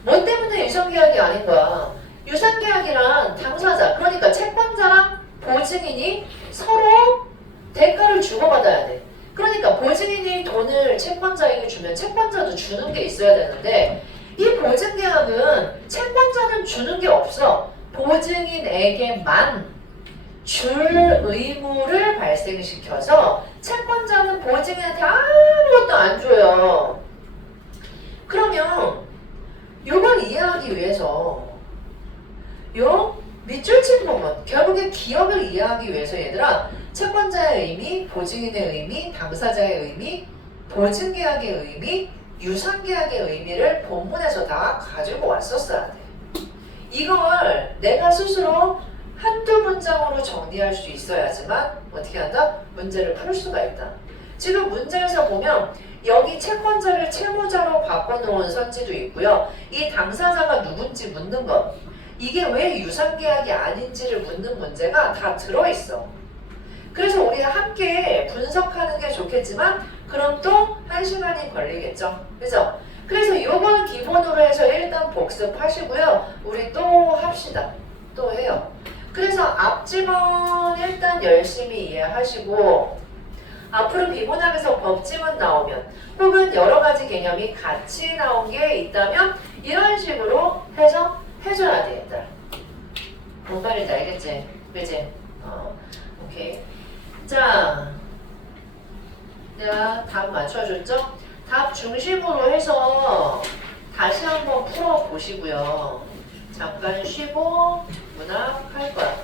뭐 때문에 유상계약이 아닌 거야? 유상계약이란 당사자 그러니까 채권자랑 보증인이 서로 대가를 주고받아야 돼. 그러니까 보증인이 돈을 채권자에게 주면 채권자도 주는 게 있어야 되는데 이 보증계약은 채권자는 주는 게 없어. 보증인에게만 줄 의무를 발생시켜서 채권자는 보증인한테 아무것도 안 줘요. 그러면 이걸 이해하기 위해서 요 밑줄 친 부분 결국에 기업을 이해하기 위해서 얘들아 채권자의 의미, 보증인의 의미, 당사자의 의미, 보증계약의 의미, 유상계약의 의미를 본문에서 다 가지고 왔었어야 돼. 이걸 내가 스스로 한두 문장으로 정리할 수 있어야지만 어떻게 한다? 문제를 풀 수가 있다. 지금 문제에서 보면 여기 채권자를 채무자로 바꿔놓은 선지도 있고요. 이 당사자가 누군지 묻는 것. 이게 왜 유상계약이 아닌지를 묻는 문제가 다 들어있어. 그래서 우리가 함께 분석하는 게 좋겠지만 그럼 또 1시간이 걸리겠죠. 그죠? 그래서 이거는 기본으로 해서 일단 복습하시고요. 우리 또 합시다. 또 해요. 그래서 앞지문 일단 열심히 이해하시고 앞으로 비문학에서 법지문 나오면 혹은 여러 가지 개념이 같이 나온 게 있다면 이런 식으로 해서 해줘야 돼, 얘들아. 뭔 말인지 알겠지? 그지? 오케이. 자, 내가 답 맞춰줬죠? 답 중심으로 해서 다시 한번 풀어보시고요. 잠깐 쉬고 문학 할 거야.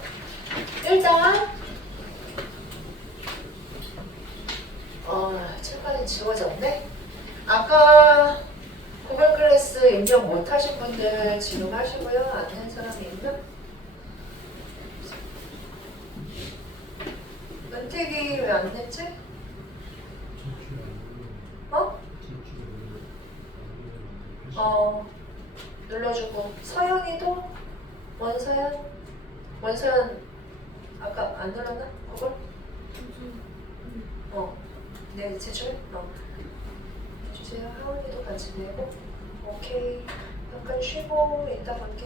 일단 책판이 지워졌네? 아까 구글 클래스 입력 못하신 분들 지금 하시고요. 안 된 사람이 있나? 은택이 왜 안 냈지? 눌러주고 서연이도 원서연 아까 안 눌렀나? 그걸? 네 제출? 해주세요. 하은이도 같이 내고 오케이. 잠깐 쉬고 이따 볼게.